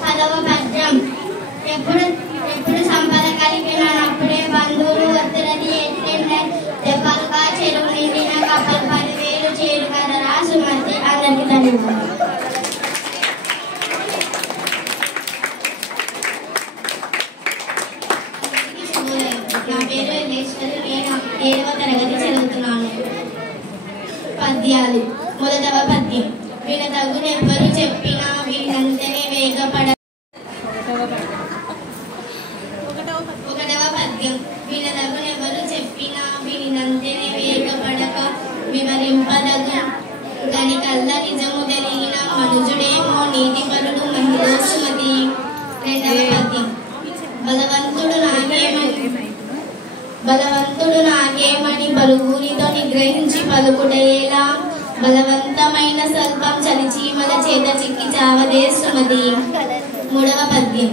10వ పద్యం. ఎప్పుడు సంపద కలిగినప్పుడే బంధువులు వద్దులని ఎట్లెన్న దెబ్బలుగా చెరువు నిండిన కప్పలు 10,000 చేరు కదరా సుమతి. అందరికీ ధన్యవాదాలు. నా పేరు ఎల్లేశ్వరి. నేను 7వ తరగతి చదువుతున్నాను. పద్యాలు. 1వ పద్యం. వినదగునెవ్వరు చెప్పినా వినంతనే వేగపడ. 1వ పద్యం. వినదగునెవ్వరు చెప్పినా వినంతనే వేగపడక వివరింపదగు గనికల్ల నిజము తెలిగిన మనుజుడేమో నీతిపరుడు మహిళ సుమతి. 2వ పద్యం. బలవంతుడు నాగేమని బలుగురితో నిగ్రహించి పలుకుడేలా బలవంతమైన స్వల్పం చలిచీమల చేత చిక్కి చావదే సుమతి. 3వ పద్యం.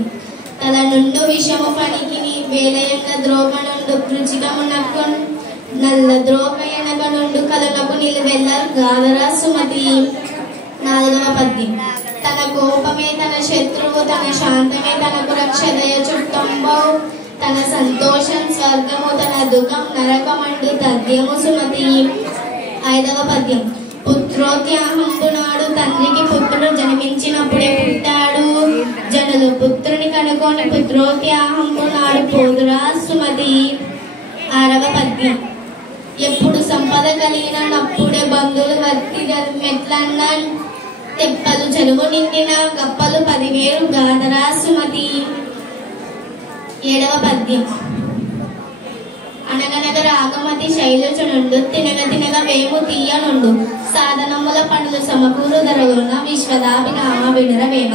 తల నుండు విషము పనికిని వేలయంగ ద్రోపనుండు కృచికమునకు నల్ల ద్రోపయనక నుండు కలునకు నిలువెల్ల గాదరా సుమతి. 4వ పద్యం. తన కోపమే తన శత్రువు తన శాంతమే తనకు రక్షదయ చుట్టంబౌ తన సంతోషం స్వర్గము తన దుఃఖం నరకమండు తద్యము సుమతి. 5వ పద్యం. పుత్రోత్యాహంపు నాడు తండ్రికి పుత్రుడు జన్మించినప్పుడే పుట్టాడు జనులు పుత్రుని కనుకొని పుత్రోత్యాహంపు నాడు పోదురా సుమతి. 6వ పద్యం. ఎప్పుడు సంపద కలిగినప్పుడే బంధువులు వర్తి మెట్లన్న తెప్పలు చెరువు నిండిన గప్పలు 10,000 గాదరా సుమతి. 7వ పద్యం. అనగనగ రాగమతి శైలచునుండు తినగ తినగ వేము తీయనుండు సాధనముల పనులు సమకూరు ధరలున్న విశ్వదాభిరామ వినురవేమ.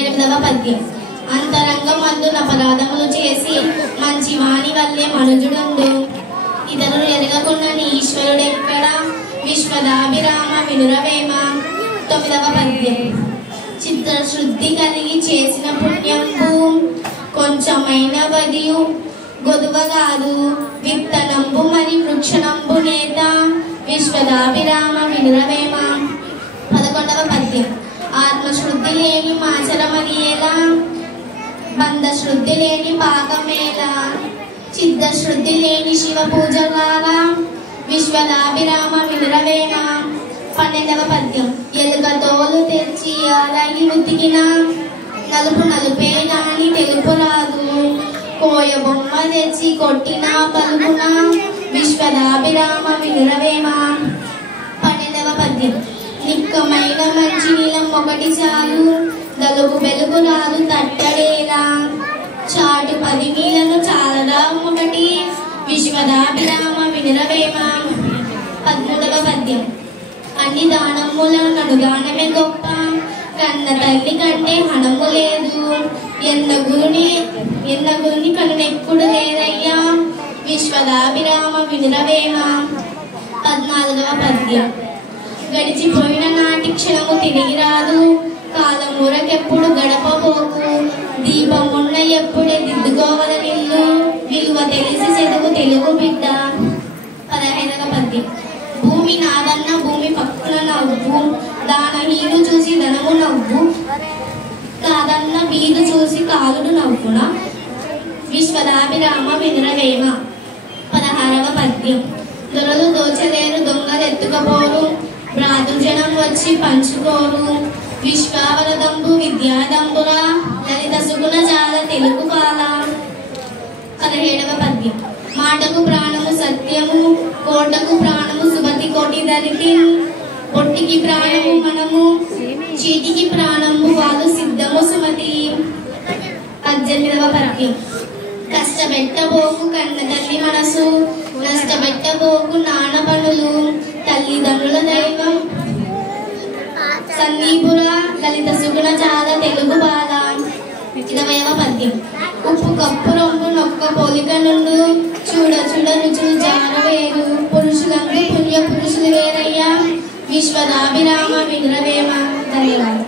8వ పద్యం. అంతరంగమందున అపరాధములు చేసి మంచి వాణి వల్లే మనుజుడుండు ఇతరులు ఎరగకుండా నీ ఈశ్వరుడెక్కడ విశ్వదాభిరామ వినురవేమ. 9వ పద్యం. చిత్తశుద్ధి కలిగి చేసిన పుణ్యంబు కొంచెమైన వదియు గొదువగాదు విత్తనంబు మరి వృక్షణంబు నేత విశ్వదాభిరామ వినురవేమ. 11వ పద్యం. ఆత్మశుద్ధి లేని మాచరమది ఎలా బంధశుద్ధి లేని పాకమేలా చిత్తశుద్ధి లేని శివ పూజగాల విశ్వదాభిరామ వినురవేమ. 12వ పద్యం. ఎలుక తోలు తెచ్చి అలాగి ఉతికిన నలుపు నలుపే గాని తెలుపు రాదు కోయ బొమ్మ తెచ్చి కొట్టిన పలుకున విశ్వదాభిరామ వినురవేమ. 12వ పద్యం. నిక్కమైన మంచి నీలం ఒకటి చాలు నలుగు వెలుగు రాదు తట్టడేలా చాటు 10 మీలను చాలదా ఒకటి విశ్వదాభిరామ వినురవేమ. 13వ పద్యం. అన్ని దానములను నన్ను దానమే గొప్ప కన్న తల్లి కంటే హణము లేదు ఎన్న గురుని కనునెప్పుడు లేదయ్యా విశ్వదాభిరామ వినురవేమ. 14వ పద్యం. గడిచిపోయిన నాటి క్షణము తిరిగి రాదు కాలమురకెప్పుడు గడపబోకు దీపమున్న ఎప్పుడే దిద్దుకోవలనిల్లు విలువ తెలిసి చదువు తెలుగు బిడ్డ. 15వ పద్యం. భూమి నాదన్న భూమి పక్కున నవ్వు దానహీను చూసి ధనము నవ్వు కాదన్న బీదు చూసి కాలుడు నవ్వున విశ్వదాభిరామ వినురవేమ. 16వ పద్యం. దొరలు దోచలేరు దొంగలెత్తుకపోరు భ్రాతృజనం వచ్చి పంచుకోరు విశ్వావరదంబు విద్యాదంబురా లలిత సుగుణ జాల తెలుగు బాల. 17వ పద్యం. మాటకు ప్రాణము సత్యము కోటకు ప్రాణము సుమతి కోటి ధరితి ఒట్టికి ప్రాణము మనము చీటికి ప్రాణము వాళ్ళు సిద్ధము సుమతి. 18వ పద్యం. కష్టపెట్టబోకు కన్న తల్లి మనసు నష్టపెట్టబోకు నాన్న పనులు తల్లిదండ్రుల దైవం కన్నీపుర లలిత సుగుణ జాల తెలుగు బాల 20వ పద్యం. ఉప్పు కప్పు రొంబు నొక్క పోలిక నుండు చూడ చూడ రుచులు జారవేరు పురుషులందు పుణ్య పురుషులు వేరయ్యా విశ్వదాభిరామ వినురవేమ. ధన్యవాదాలు.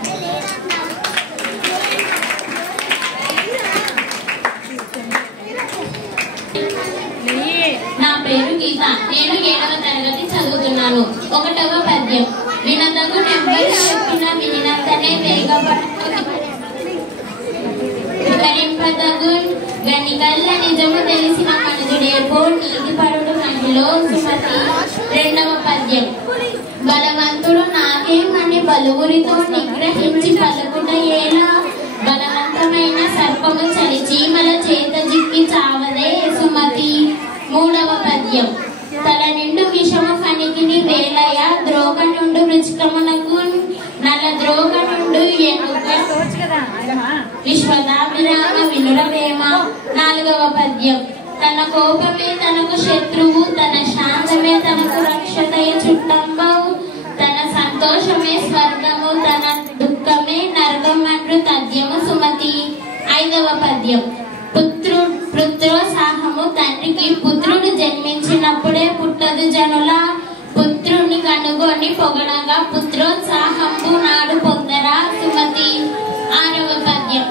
నా పేరు గీత. నేను 7వ తరగతి చదువుతున్నాను. 1వ పద్యం. వినదగు నెవ్వరు చెప్పిన వినినంతనే వేగపరింపదగు గనికల్ల నిజము తెలిసిన మనుజుడేపో నీతిపరుడు మహిలో సుమతి. 2వ పద్యం. బలవంతుడు నాకేమని బలువురితో నిగ్రహించి పలుకుట ఏలా బలవంతమైన సర్పము చలిచీమల చేత జిక్కి చావదే సుమతి. 3వ పద్యం. తల నిండు విషము ఫణికిని వేలయ ద్రోగ నుండు వృచికమునకు నల ద్రోగ నుండు ఎనుక విశ్వదాభిరామ వినురవేమ. 4వ పద్యం. తన కోపమే తనకు శత్రువు తన శాంతమే తనకు రక్షతయ చుట్టంబవు తన సంతోషమే స్వర్గము తన దుఃఖమే నరకం అంటూ తథ్యము సుమతి. 5వ పద్యం. పుత్రోత్సాహము తండ్రికి పుత్రుడు జన్మించినప్పుడే పుట్టదు జనుల పుత్రుని కనుగొని పొగడగా పుత్రోత్సాహంబు నాడు పొందరా సుమతి. 6వ పద్యం.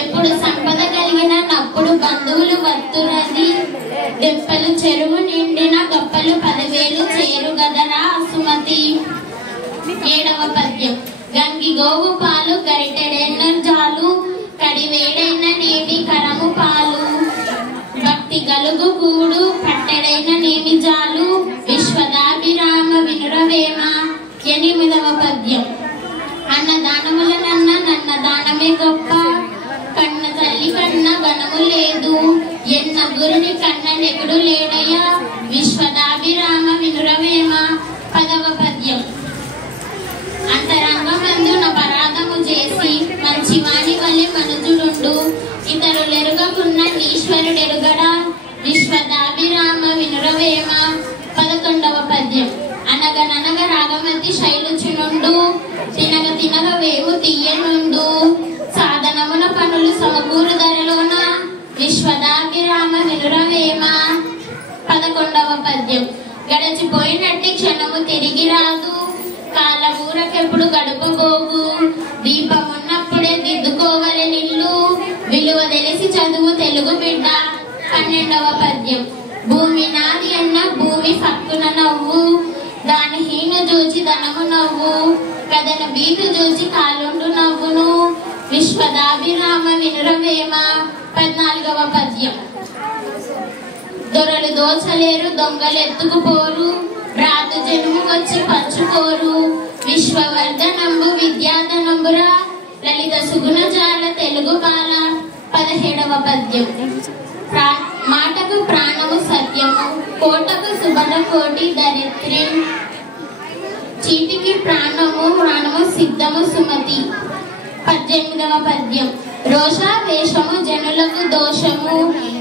ఎప్పుడు సంపద కలిగిన నప్పుడు బంధువులు వత్తురది దెప్పలు చెరువు నిండిన గప్పలు 10,000 చేరు గదరా సుమతి. 7వ పద్యం. గంగి గోవు పాలు గరిటెడెన్న జాలు కడివేడైన నేమి కరము పాలు భక్తి గలుగు కూడు పట్టెడైన నేమి జాలు విశ్వదాభిరామ వినురవేమ. 8వ పద్యం. అన్నదానముల నన్న దానమే గొప్ప కన్న తల్లి కన్న గణము లేదు ఎన్న గురుని కన్న నెగుడు లేడయ్యా విశ్వదాభిరామ వినురవేమ. 10వ పద్యం. అంతరంగమందు నపరాధము చేసి మంచివాని వలె మనుజుడుండు ఇతరులెరుగకున్న ఈశ్వరుడెరుగడా విశ్వదాభిరామ వినురవేమ. 11వ పద్యం. అనగననగ రాగమతి శైలుచునుండు తినగ తినగ వేము తీయనుండు సాధనమున పనులు సమకూరు ధరలోన విశ్వదాభిరామ వినురవేమ. 11వ పద్యం. గడచిపోయినట్టి క్షణము తిరిగి రాదు కాలమూరకెప్పుడు గడుపబోగు దీపం ఉన్నప్పుడే దిద్దుకోవలె నిల్లు విలువ తెలిసి చదువు తెలుగు బిడ్డ. 12వ పద్యం. భూమి నాది అన్న భూమి పక్కున నవ్వు దాని హీను చూచి ధనము నవ్వు కథన బీటు చూచి కాలుండు నవ్వును విశ్వదాభిరామ వినురవేమ. 14వ పద్యం. దొరలు దోచలేరు దొంగలు ఎత్తుకుపోరు రాతు జన్ము వచ్చి పంచుకోరు విశ్వవర్ధనంబు విద్యాధనంబురా లలిత సుగుణ జాల తెలుగు బాల. 17వ పద్యం. మాటకు ప్రాణము సత్యము కోటకు సుబడ కోటి దరిత్రి చీటికి ప్రాణము సిద్ధము సుమతి. 18వ పద్యం. రోషావేషము జనులకు దోషము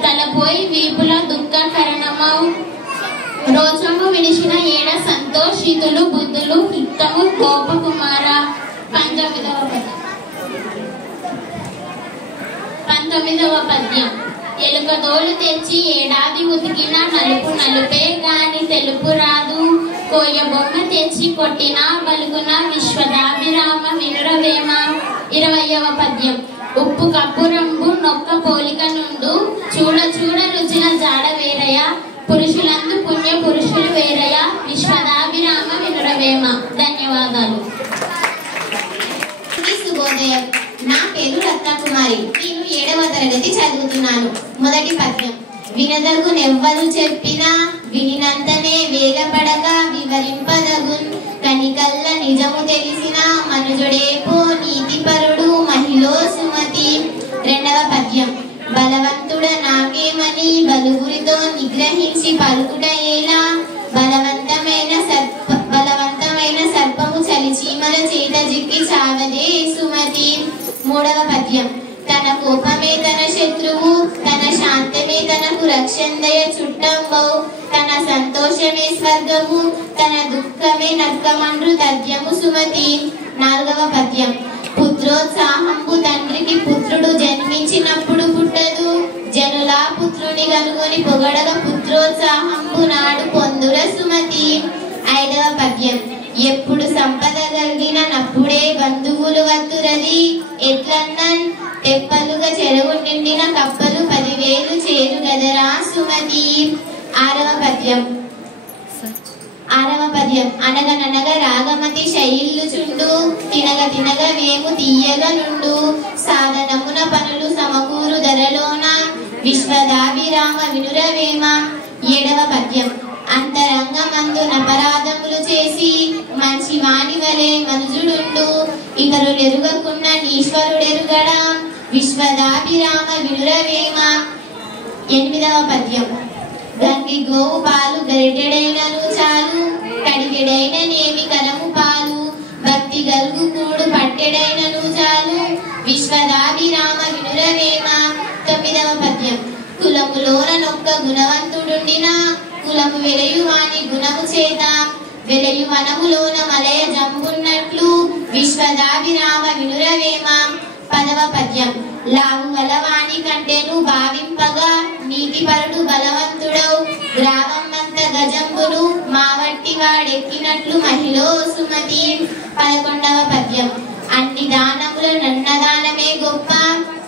తలపోయి వీపుల దుఃఖకరణము రోషము విడిచిన ఏడ సంతోషితులు బుద్ధులు హితము గోపకుమార. 19వ పద్యం. ఎలుక తోలు తెచ్చి ఏడాది ఉతికిన నలుపు నలుపే గాని తెలుపు రాదు కోయ బొమ్మ తెచ్చి కొట్టిన బలుగున విశ్వదాభిరామ వినురవేమ. 20వ పద్యం. ఉప్పు కప్పు రంగు నొక్క పోలిక నుండు చూడ చూడ రుచిన జాడ వేరయ పురుషులందు పుణ్య పురుషులు వేరయ విశ్వదాభిరామ వినురవేమ. ధన్యవాదాలు. శుభోదయం. నా పేరు రత్నకుమారి. నేను 7వ తరగతి చదువుతున్నాను. మొదటి పద్యం. వినదగు నెవ్వరు చెప్పినా వినినంతనే వేగపడక వివరింపదగున్ కనికల్ల నిజము తెలిసిన మనుజుడేపో నీతిపరుడు మహిలో సుమతి. 2వ పద్యం. బలవంతుడ నాకేమని బలుగురితో నిగ్రహించి పలుకుట ఏలా బలవంతమైన సర్పము చలిచీమల చేత జిక్కి చావదే సుమతి. 3వ పద్యం. తన కోపమే తన శత్రువు తన శాంతమే తనకు రక్షందయ చుట్టంబౌ తన సంతోషమే స్వర్గము తన దుఃఖమే నర్కమండ్రు తథ్యము సుమతి. 4వ పద్యం. పుత్రోత్సాహంబు తండ్రికి పుత్రుడు జన్మించినప్పుడు పుట్టదు, జనులా పుత్రుని కనుగొని పొగడగ పుత్రోత్సాహంబు నాడు పొందుర సుమతి. 5వ పద్యం. ఎప్పుడు సంపద కలిగిన నప్పుడే బంధువులు వత్తురది, ఎట్లన్నన్ తెప్పలుగా చెరువు నిండిన కప్పలు 10,000 చేరు గదరా సుమతి. 6వ పద్యం. అనగననగ రాగమతి శైల్లుచుండు, తినగ తినగ వేము తీయగ నుండు, సాధనమున పనులు సమకూరు ధరలోన, విశ్వదాభిరామ వినురవేమ. 7వ పద్యం. అంతరంగమందు నపరాధములు చేసి మంచి వాణి వలె మనుజుడుండు, ఇతరులు ఎరుగకున్న ఈశ్వరుడెరుగడా, విశ్వదాభిరామ వినురవేమ. 8వ పద్యం. గంగి గోవు పాలు గరిటెడైనను చాలు, కడిగెడైన నేమి కరము పాలు, భక్తి గల్గు కూడు పట్టెడైనను చాలు, విశ్వదాభిరామ వినురవేమ. 9వ పద్యం. కులములోన నొక్క గుణవంతుడుండిన, కులము వెలయువాని గుణము చేత, వెలయు వనములోన మలయ జంబున్నట్లు, విశ్వదాభిరామ వినురవేమ. 10వ పద్యం. లావు గలవాణి కంటెను భావింపగా, నీతిపరుడు బలవంతుడవు, గ్రామమంత గజంబును మావట్టి వాడెక్కినట్లు మహిళో సుమతి. 11వ పద్యం. అన్ని దానములు నన్నదానమే గొప్ప,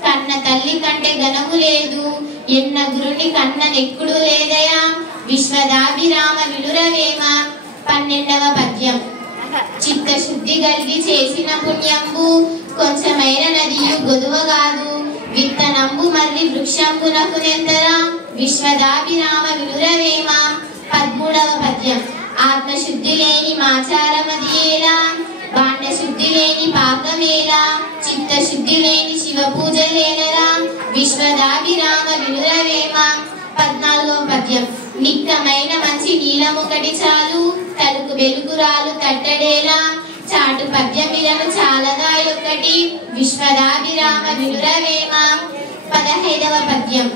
కన్న తల్లి కంటే ఘనము లేదు, ఎన్న గురుని కన్న నెక్కుడు లేదయా, విశ్వదాభిరామ వినురవేమ. 12వ పద్యం. చిత్తశుద్ధి కలిగి చేసిన పుణ్యంబు, కొంచెమైన నదియు గొదువగాదు, విత్తనంబు మర్రి వృక్షంబునకు నెందరా, విశ్వదాభిరామ వినురవేమ. 13వ పద్యం. ఆత్మశుద్ధి లేని మాచారమది ఏలా, భాండశుద్ధి లేని పాకమేలా, చిత్తశుద్ధి లేని శివ పూజలేలరా, విశ్వదాభిరామ వినురవేమ. 14వ పద్యం. నిక్కమైన మంచి నీలమొకటి చాలు, తలుపు వెలుగురాలు తట్టడేలా, చాటు పద్యమిలను చాలగా యొక్కటి, విశ్వదాభిరామ వినురవేమ. 15వ పద్యం.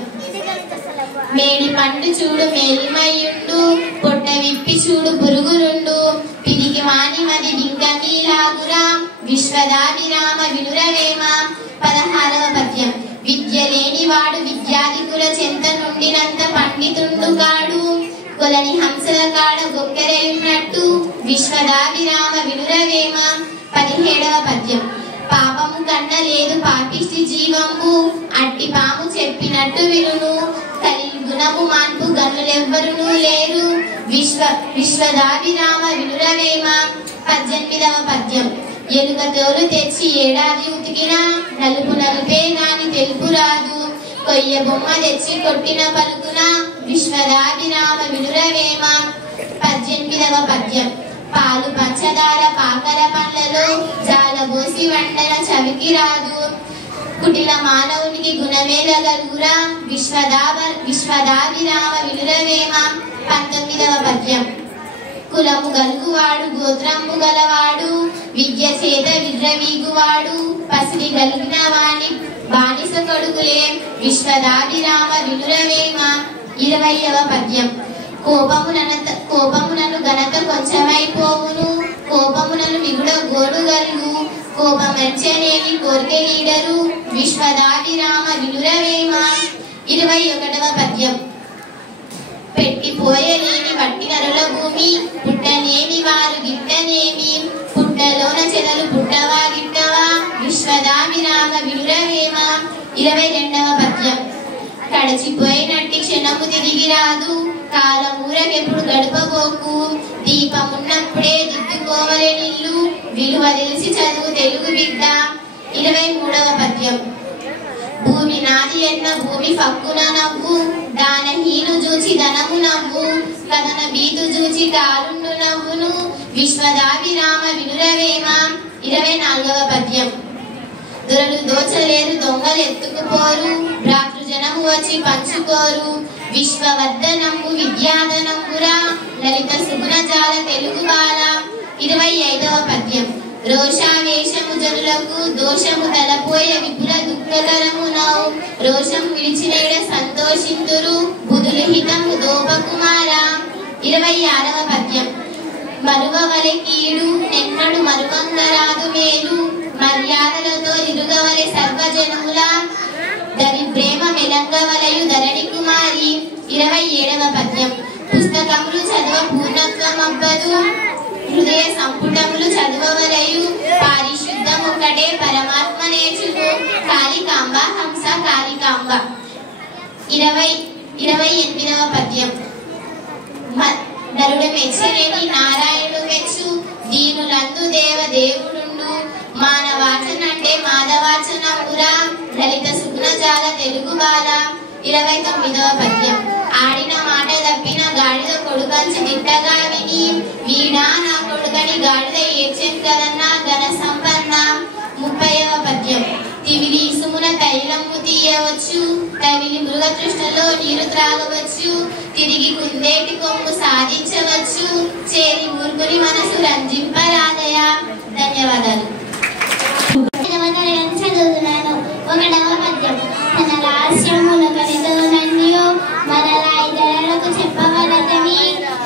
మేడి పండు చూడు మేలిమయ్యుండు, పొట్ట విప్పి చూడు పురుగురుండు, పిరికి వాణి మది డింకమీలాగురా, విశ్వదాభిరామ వినురవేమ. 16వ పద్యం. విద్య లేని వాడు విద్యాధికుల చెంత నుండినంత పండితుండు కాడు, కొలని హంసల కాడ గొక్కెరయున్నట్టు, విశ్వదాభిరామ వినురవేమ. 17వ పద్యం. పాపము కన్న లేదు పాపిష్టి జీవంబు, అట్టి పాము చెప్పినట్టు వినును, కలిగి గుణము మాన్పు గనులెవ్వరును లేరు, విశ్వదాభిరామ వినురవేమ. 18వ పద్యం. ఎలుక తోలు తెచ్చి ఏడాది ఉతికినా, నలుపు నలుపే గాని తెలుపు రాదు, కొయ్య బొమ్మ తెచ్చి కొట్టిన పలుకున, విశ్వదాభిరామ వినురవేమ. 18వ పద్యం. పాలు పంచదార పాకర పండ్లలో, జాలబోసి వంటల చవికి రాదు, కుటిల మానవునికి గుణమేలగలుగురా, విశ్వదాభిరామ వినురవేమ. 19వ పద్యం. కులము గలుగువాడు గోత్రము గలవాడు, విద్య చేత విర్రవీగువాడు, పసిడి గలిగిన వాణి బానిస కొడుకులే, విశ్వదాభిరామ వినురవేమ. 20వ పద్యం. కోపమునను ఘనత కొంచెమైపోవును, కోపమునను మిగుడ గోడు గలుగు, కోపమెర్చనేని కోరిక లీడరు, విశ్వదాభిరామ వినురవేమ. 21వ పద్యం. పెట్టిపోయలేని వట్టి నరుల భూమి, పుట్టనేమి వారు గిట్టనేమి, పుట్టలోన చెదలు పుట్టవా గిట్టవా, విశ్వదాభిరామ వినురవేమ. 22వ పద్యం. కడచిపోయినట్టి క్షణము తిరిగి రాదు, కాలమూరకెప్పుడు గడపబోకు, దీపమున్నప్పుడే దిద్దుకోవలే నిల్లు, విలువ తెలిసి చదువు తెలుగు బిడ్డ. 23వ పద్యం. భూమి నాది ఎన్న భూమి ఫక్కున నవ్వు, దానహీను చూచి ధనము నవ్వు, కథన బీతు చూచి కారుండు నవ్వును, విశ్వదాభిరామ వినురవేమ. 24వ పద్యం. దొరలు దోచలేరు దొంగలు ఎత్తుకుపోరు, భ్రాతృజనము వచ్చి పంచుకోరు, విశ్వవర్ధనంబు విద్యాధనంబురా, లలిత సుగుణ జాల తెలుగు బాల. 25వ పద్యం. రోషావేశము జనులకు దోషము తలపోయ విపుల దుఃఖకరము నౌ, రోషము విడిచినేడ సంతోషింతురు, బుధులు హితము దోపకుమార, 26వ పద్యం. మరువవలె కీడు నెన్నడు మరువంగరాదు మేలు, మర్యాదలతో ఇరుగవలె సర్వజనుల దరిద్రేమ మెలంగవలయు ధరణి కుమారి. 27వ పద్యం. పుస్తకములు చదువ పూర్ణత్వం అవ్వదు, హృదయ సంపుటములు చదువవలయు, పారిశుద్ధముక్కటే పరమాత్మ నేర్చును, కాళికాంబ హంస కాళికాంబ. 28వ పద్యం. నరుడు మెచ్చలేని నారాయణుడు మెచ్చు, దీనులందు దేవదేవుడుండు, మానవాచనంటే మాధవాచనమురా, లలిత సుగుణజాల తెలుగు బాల. 29వ పద్యం. ఆడిన మాట తప్పిన గాడిద కొడుకంచి తిట్టగా విని, వీడా నా కొడుకని గాడిద ఏడ్చెన్ కదన్నా ఘన సంపన్న. 30వ పద్యం. తివిలి ఇసుమున తైలము తీయవచ్చు, తవిలి మృగ తృష్ణలో నీరు త్రాగవచ్చు, తిరిగి కుందేటి కొమ్ము సాధించవచ్చు, చేరి మూర్ఖుని మనసు రంజింపరాదయా. ధన్యవాదాలు. చదువుతున్నాను. 1వ పద్యం. తన రహస్యముల కనితో నన్యో మరలా ఇతరులకు చెప్పవలదని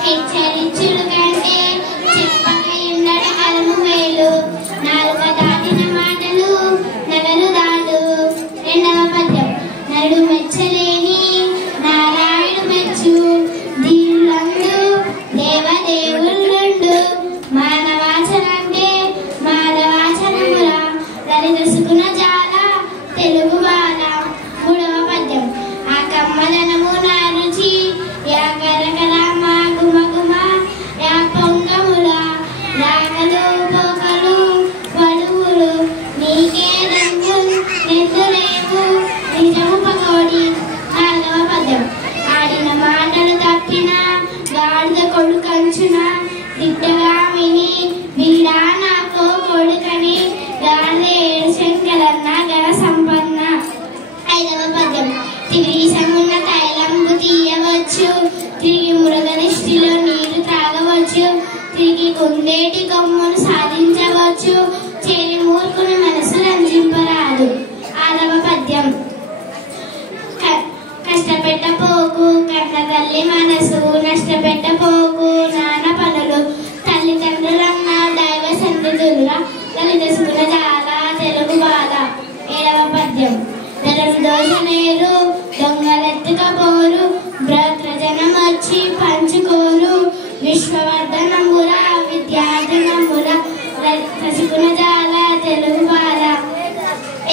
హెచ్చరించుడు కంటే చెప్పక ఎండట కలము వేలు, నాలుక దాటిన మాటలు నగలు దాడు. 2వ పద్యం. నరుడు మెచ్చలేని నారాయణుడు మెచ్చు, దీనులందు దేవదేవులుండు, మానవాచనంటే మాధవాచనమురా, లలిత సుగుణజాల తెలుగు బాల. 3వ పద్యం. ఆ కమ్మదనము నా రుచి, యా కరకర మా గుమగుమ, యా పొంగముల రాగలు పోకలు పడువులు, నీకే రంగు నెందులేవు నిజము పకోడి. 4వ పద్యం. ఆడిన మాటలు తప్పిన గాడిద కొడుకంచున తిట్టగా విని, వీడా నాకో కొడుకని గాడిద ఏడుశంకరన్న గణ సంపన్న. 5వ పద్యం. తిరిగిసమున్న తైలంబు తీయవచ్చు, తిరిగి మృగనిష్టిలో నీరు త్రాగవచ్చు, తిరిగి కుందేటి కొమ్మును సాధించవచ్చు, చేరి మూర్ఖుని మనసు రంజింపరాదు. 6వ పద్యం. కష్టపెట్టపోకు కన్న తల్లి మనసు, నష్టపెట్టపోకు నాన్న పనులు, తల్లిదండ్రులన్న దైవ సన్నిధులుగా, లలిత సుగుణజాల తెలుగు బాల. 7వ పద్యం. ధరలు దోషనేరు దొంగలెత్తుకపోరు, భద్రజనం వచ్చి పంచుకోరు, విశ్వవర్ధనముల విద్యార్థనముల లలిత సుగుణజాల తెలుగు బాల.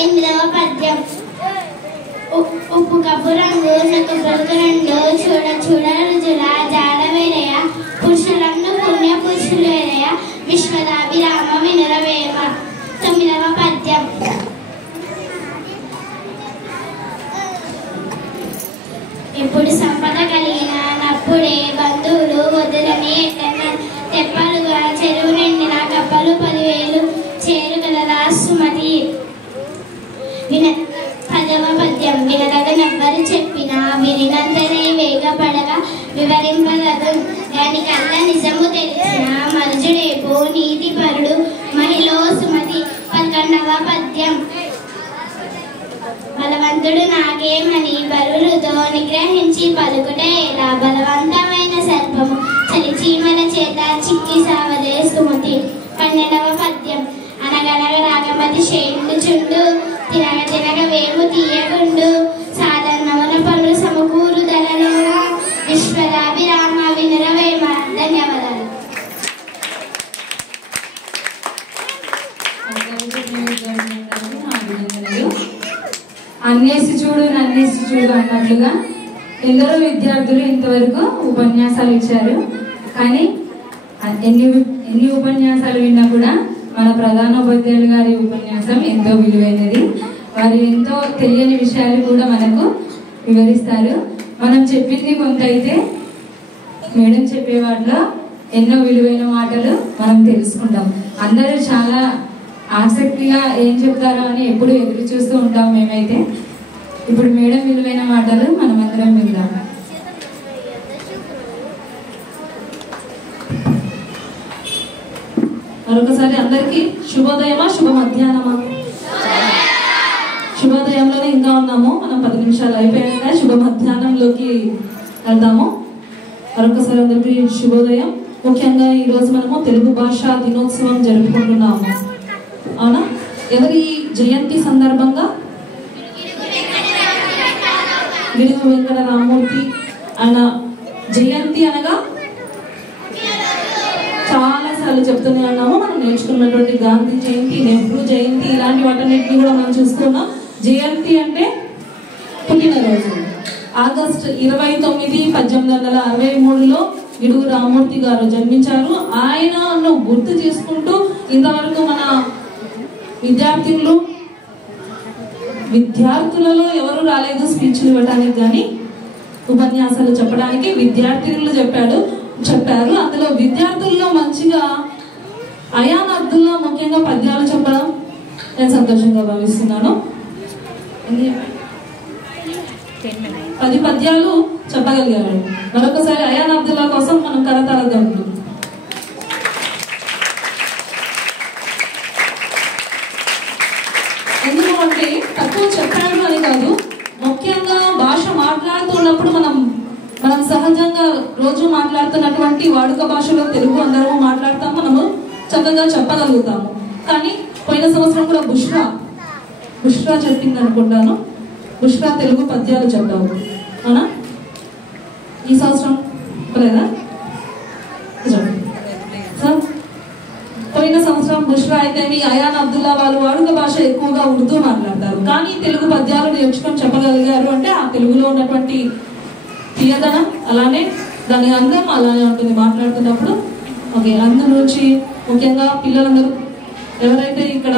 8వ పద్యం. ఉప్పు కప్పు రంగు నొక్కు పలుకు రెండు, చూడ చూడ రుజుల జాడ వేరయ, పురుషులను పుణ్య పురుషులు వేరయ, విశ్వదాభిరామ వినురవేమ. 9వ పద్యం. ఎప్పుడు సంపద కలిగిన నప్పుడే బంధువులు వదులని ఎట్టన, తెప్పలుగా చెరువు నిండిన కప్పలు 10,000 చేరుగలరా సుమతి. 10వ పద్యం. వినదగనెవ్వరు చెప్పినా వినినంతనే వేగపడగా వివరింపదగు, దాని కళ్ళ నిజము తెలిసిన మనుజుడేపో నీతి పరుడు మహిళో సుమతి. 11వ పద్యం. బలవంతుడు నాకేమని బరులుతో నిగ్రహించి పలుకుటే ఎలా, బలవంతమైన సర్పము చలిచీమల చేత చిక్కి సావదే సుమతి. 12వ పద్యం. అనగనగ రాగమతి శేండు చుండు, తినగ తినగ వేము తీయగుండు, సాధారణముల పనులు సమకూరు ధరలో, విశ్వదాభిరామ వినురవేమ. ధన్యవాదాలు. అన్నేసి చూడు నన్నేసి చూడు అన్నట్లుగా ఎందరో విద్యార్థులు ఇంతవరకు ఉపన్యాసాలు ఇచ్చారు. కానీ ఎన్ని ఉపన్యాసాలు విన్నా కూడా మన ప్రధానోపాధ్యాయులు గారి ఉపన్యాసం ఎంతో విలువైనది. వారు ఎంతో తెలియని విషయాలు కూడా మనకు వివరిస్తారు. మనం చెప్పింది కొంత అయితే మేడం చెప్పే వాటిలో ఎన్నో విలువైన మాటలు మనం తెలుసుకుంటాం. అందరూ చాలా ఆసక్తిగా ఏం చెప్తారో అని ఎప్పుడు ఎదురు చూస్తూ ఉంటాం మేమైతే. ఇప్పుడు మేడం విలువైన మాటలు మనమందరం విందాం. మరొకసారి అందరికీ శుభోదయమా శుభ మధ్యాహ్నమా? శుభోదయంలోనే ఇంకా ఉన్నాము. మనం 10 నిమిషాలు అయిపోయాక శుభ మధ్యాహ్నంలోకి వెళ్దాము. మరొకసారి అందరికీ శుభోదయం. ముఖ్యంగా ఈరోజు మనము తెలుగు భాషా దినోత్సవం జరుపుకుంటున్నాము. అవునా? ఎవరి జయంతి సందర్భంగా? గిడుగు వెంకట రామమూర్తి. ఆయన జయంతి అనగా చాలా సార్లు చెప్తూనే ఉన్నాము. మనం నేర్చుకున్నటువంటి గాంధీ జయంతి, నెహ్రూ జయంతి, ఇలాంటి వాటన్నిటిని కూడా మనం చూస్తున్నాం. జయంతి అంటే పుట్టినరోజు. ఆగస్టు 29, 1863లో గిడుగు రామమూర్తి గారు జన్మించారు. ఆయనను గుర్తు చేసుకుంటూ ఇంతవరకు మన విద్యార్థులలో ఎవరు రాలేదు స్పీచ్లు ఇవ్వడానికి, కానీ ఉపన్యాసాలు చెప్పడానికి విద్యార్థులు చెప్పారు. అందులో విద్యార్థుల్లో మంచిగా అయాన్ అబ్దుల్లా ముఖ్యంగా పద్యాలు చెప్పడం నేను సంతోషంగా భావిస్తున్నాను. 10 పద్యాలు చెప్పగలిగారు. మరొకసారి అయాన్ అబ్దుల్లా కోసం మనం కరతాళం. ఎందుకు అంటే తక్కువ చెప్పాడు అని కాదు, ముఖ్యంగా భాష మాట్లాడుతున్నప్పుడు మనం సహజంగా రోజు మాట్లాడుతున్నటువంటి వాడుక భాషలో తెలుగు అందరము మాట్లాడతాం, మనము చక్కగా చెప్పగలుగుతాము. కానీ పోయిన సంవత్సరం కూడా బుష్రా చెప్పింది అనుకుంటాను. బుష్రా తెలుగు పద్యాలు చెప్పావు, అవునా? ఈ సంవత్సరం లేదా? పోయిన సంవత్సరం బుష్రా అయితే మీ అయాన్ అబ్దుల్లా వాళ్ళు వాడుక భాష ఎక్కువగా ఉర్దూ మాట్లాడతారు, కానీ తెలుగు పద్యాలు నేర్చుకొని చెప్పగలిగారు అంటే ఆ తెలుగులో ఉన్నటువంటి తీయదనం, అలానే దాని అందం అలానే ఉంటుంది మాట్లాడుతున్నప్పుడు. ఓకే, అందరి నుంచి ముఖ్యంగా పిల్లలందరూ ఎవరైతే ఇక్కడ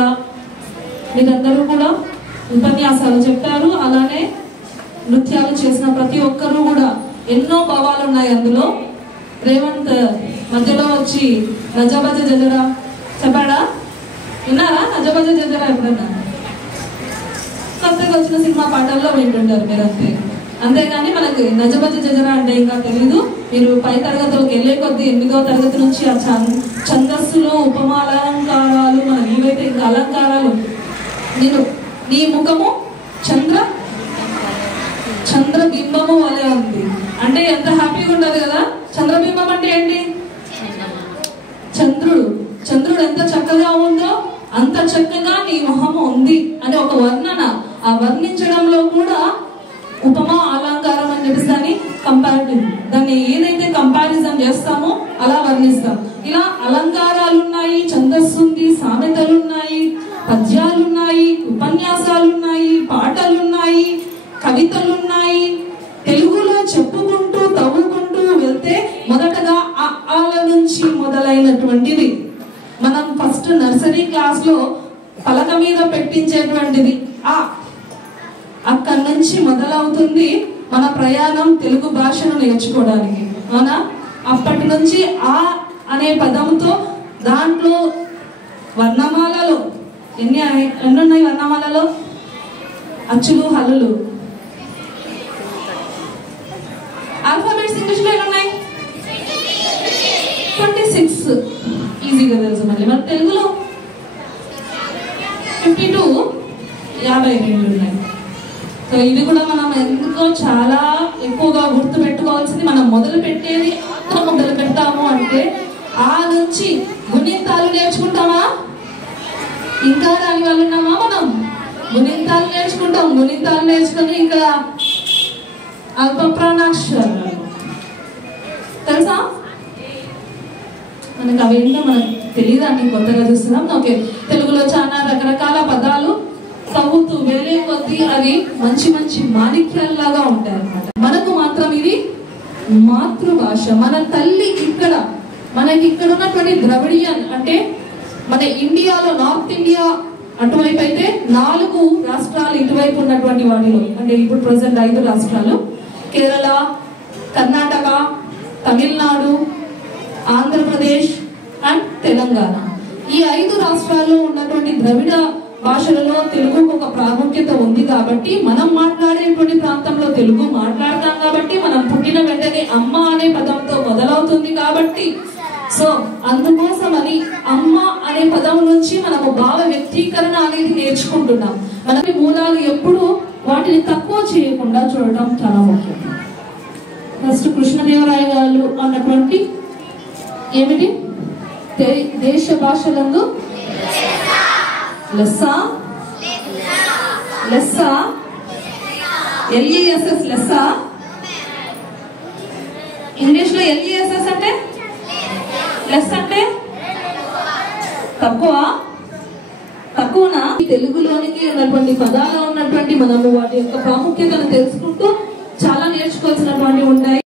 మీరందరూ కూడా ఉపన్యాసాలు చెప్పారు, అలానే నృత్యాలు చేసిన ప్రతి ఒక్కరూ కూడా ఎన్నో భావాలు ఉన్నాయి అందులో. రేవంత్ మధ్యలో వచ్చి నజబజ జజరా చెప్పాడా? విన్నారా నజబజ జజరా? ఎప్పుడన్నా కొత్తగా వచ్చిన సినిమా పాటల్లో వింటుంటారు మీరు, అంతేగాని మనకి నజబజ జజరా అంటే ఇంకా తెలీదు. మీరు పై తరగతులకు వెళ్ళే కొద్దీ 8వ తరగతి నుంచి ఆ ఛందస్సులు, ఉపమాలంకారాలు, మన ఏవైతే ఇంకా అలంకారాలు, నీ ముఖము చంద్రబింబము వలె ఉంది అంటే ఎంత హ్యాపీగా ఉండదు కదా. చంద్రబింబం అంటే ఏంటి? చంద్రుడు ఎంత చక్కగా ఉందో అంత చక్కగా నీ మొహము ఉంది అని ఒక వర్ణన. ఆ వర్ణించడంలో కూడా ఉపమా అలంకారం అని చెప్పేసి దాన్ని ఏదైతే కంపారిజన్ చేస్తామో అలా వర్ణిస్తాం. ఇలా అలంకారాలున్నాయి, ఛందస్సుంది, సామెతలున్నాయి, పద్యాలున్నాయి, ఉపన్యాసాలున్నాయి, పాటలున్నాయి, కవితలున్నాయి. తెలుగులో చెప్పుకుంటూ తవ్వుకుంటూ వెళ్తే మొదటగా ఆల నుంచి మొదలైనటువంటిది. మనం ఫస్ట్ నర్సరీ క్లాస్ లో పలక మీద పెట్టించేటువంటిది అక్కడి నుంచి మొదలవుతుంది మన ప్రయాణం తెలుగు భాషను నేర్చుకోవడానికి, అవునా? అప్పటి నుంచి ఆ అనే పదంతో దాంట్లో వర్ణమాలలో ఎన్ని ఉన్నాయి? వర్ణమాలలో అచ్చులు, హల్లులు. ఆల్ఫాబెట్స్ ఇంగ్లీష్ లో ఎన్ని ఉన్నాయి? 26. ఈజీగా తెలుసు. మళ్ళీ మన తెలుగులో 52 ఉన్నాయి. సో ఇది కూడా మనం ఎందుకో చాలా ఎక్కువగా గుర్తు పెట్టుకోవాల్సింది. మనం మొదలు పెట్టేది మొదలు పెడతాము అంటే ఆ నుంచి గుణింతాలు నేర్చుకుంటామా? ఇంకా రాని వాళ్ళు ఉన్నామా? మనం గుణింతాలు నేర్చుకుంటాం. గుణింతాలు నేర్చుకుని ఇంకా అల్ప ప్రాణాక్షరాలు తెలుసా మనకు? అవేంటో మనకు తెలియదు, అన్ని కొత్తగా చూస్తున్నాం. ఓకే, తెలుగులో చాలా రకరకాల పదాలు తవ్వుతూ వేరే కొద్దీ అవి మంచి మంచి మాణిక్యాల్లాగా ఉంటాయి అన్నమాట. మనకు మాత్రం ఇది మాతృభాష, మన తల్లి. మనకి ఇక్కడ ఉన్నటువంటి ద్రవిడియన్ అంటే మన ఇండియాలో నార్త్ ఇండియా అటువైపు అయితే 4 రాష్ట్రాలు, ఇటువైపు ఉన్నటువంటి వాటిలో అంటే ఇప్పుడు ప్రజెంట్ 5 రాష్ట్రాలు: కేరళ, కర్ణాటక, తమిళనాడు, ఆంధ్రప్రదేశ్ అండ్ తెలంగాణ. ఈ 5 రాష్ట్రాల్లో ఉన్నటువంటి ద్రవిడ భాషలలో తెలుగుకు ఒక ప్రాముఖ్యత ఉంది కాబట్టి మనం మాట్లాడేటువంటి ప్రాంతంలో తెలుగు మాట్లాడతాం కాబట్టి మనం పుట్టిన వెంటనే అమ్మ అనే పదంతో మొదలవుతుంది కాబట్టి సో అందుకోసమని అమ్మ అనే పదం నుంచి మనము భావ వ్యక్తీకరణ అనేది నేర్చుకుంటున్నాం. మనకి మూలాలు ఎప్పుడు వాటిని తక్కువ చేయకుండా చూడటం చాలా ముఖ్యం. ఫస్ట్ కృష్ణదేవరాయ గారు అన్నటువంటి ఏమిటి దేశ భాషలందు లెస్స లెస్స LESS లెస్స ఇంగ్లీష్ లో LESS అంటే లెస్ అంటే తక్కువనా తెలుగులోనికి ఉన్నటువంటి పదాల్లో ఉన్నటువంటి మనము వాటి యొక్క ప్రాముఖ్యతను తెలుసుకుంటూ చాలా నేర్చుకోవాల్సినటువంటి ఉంటాయి.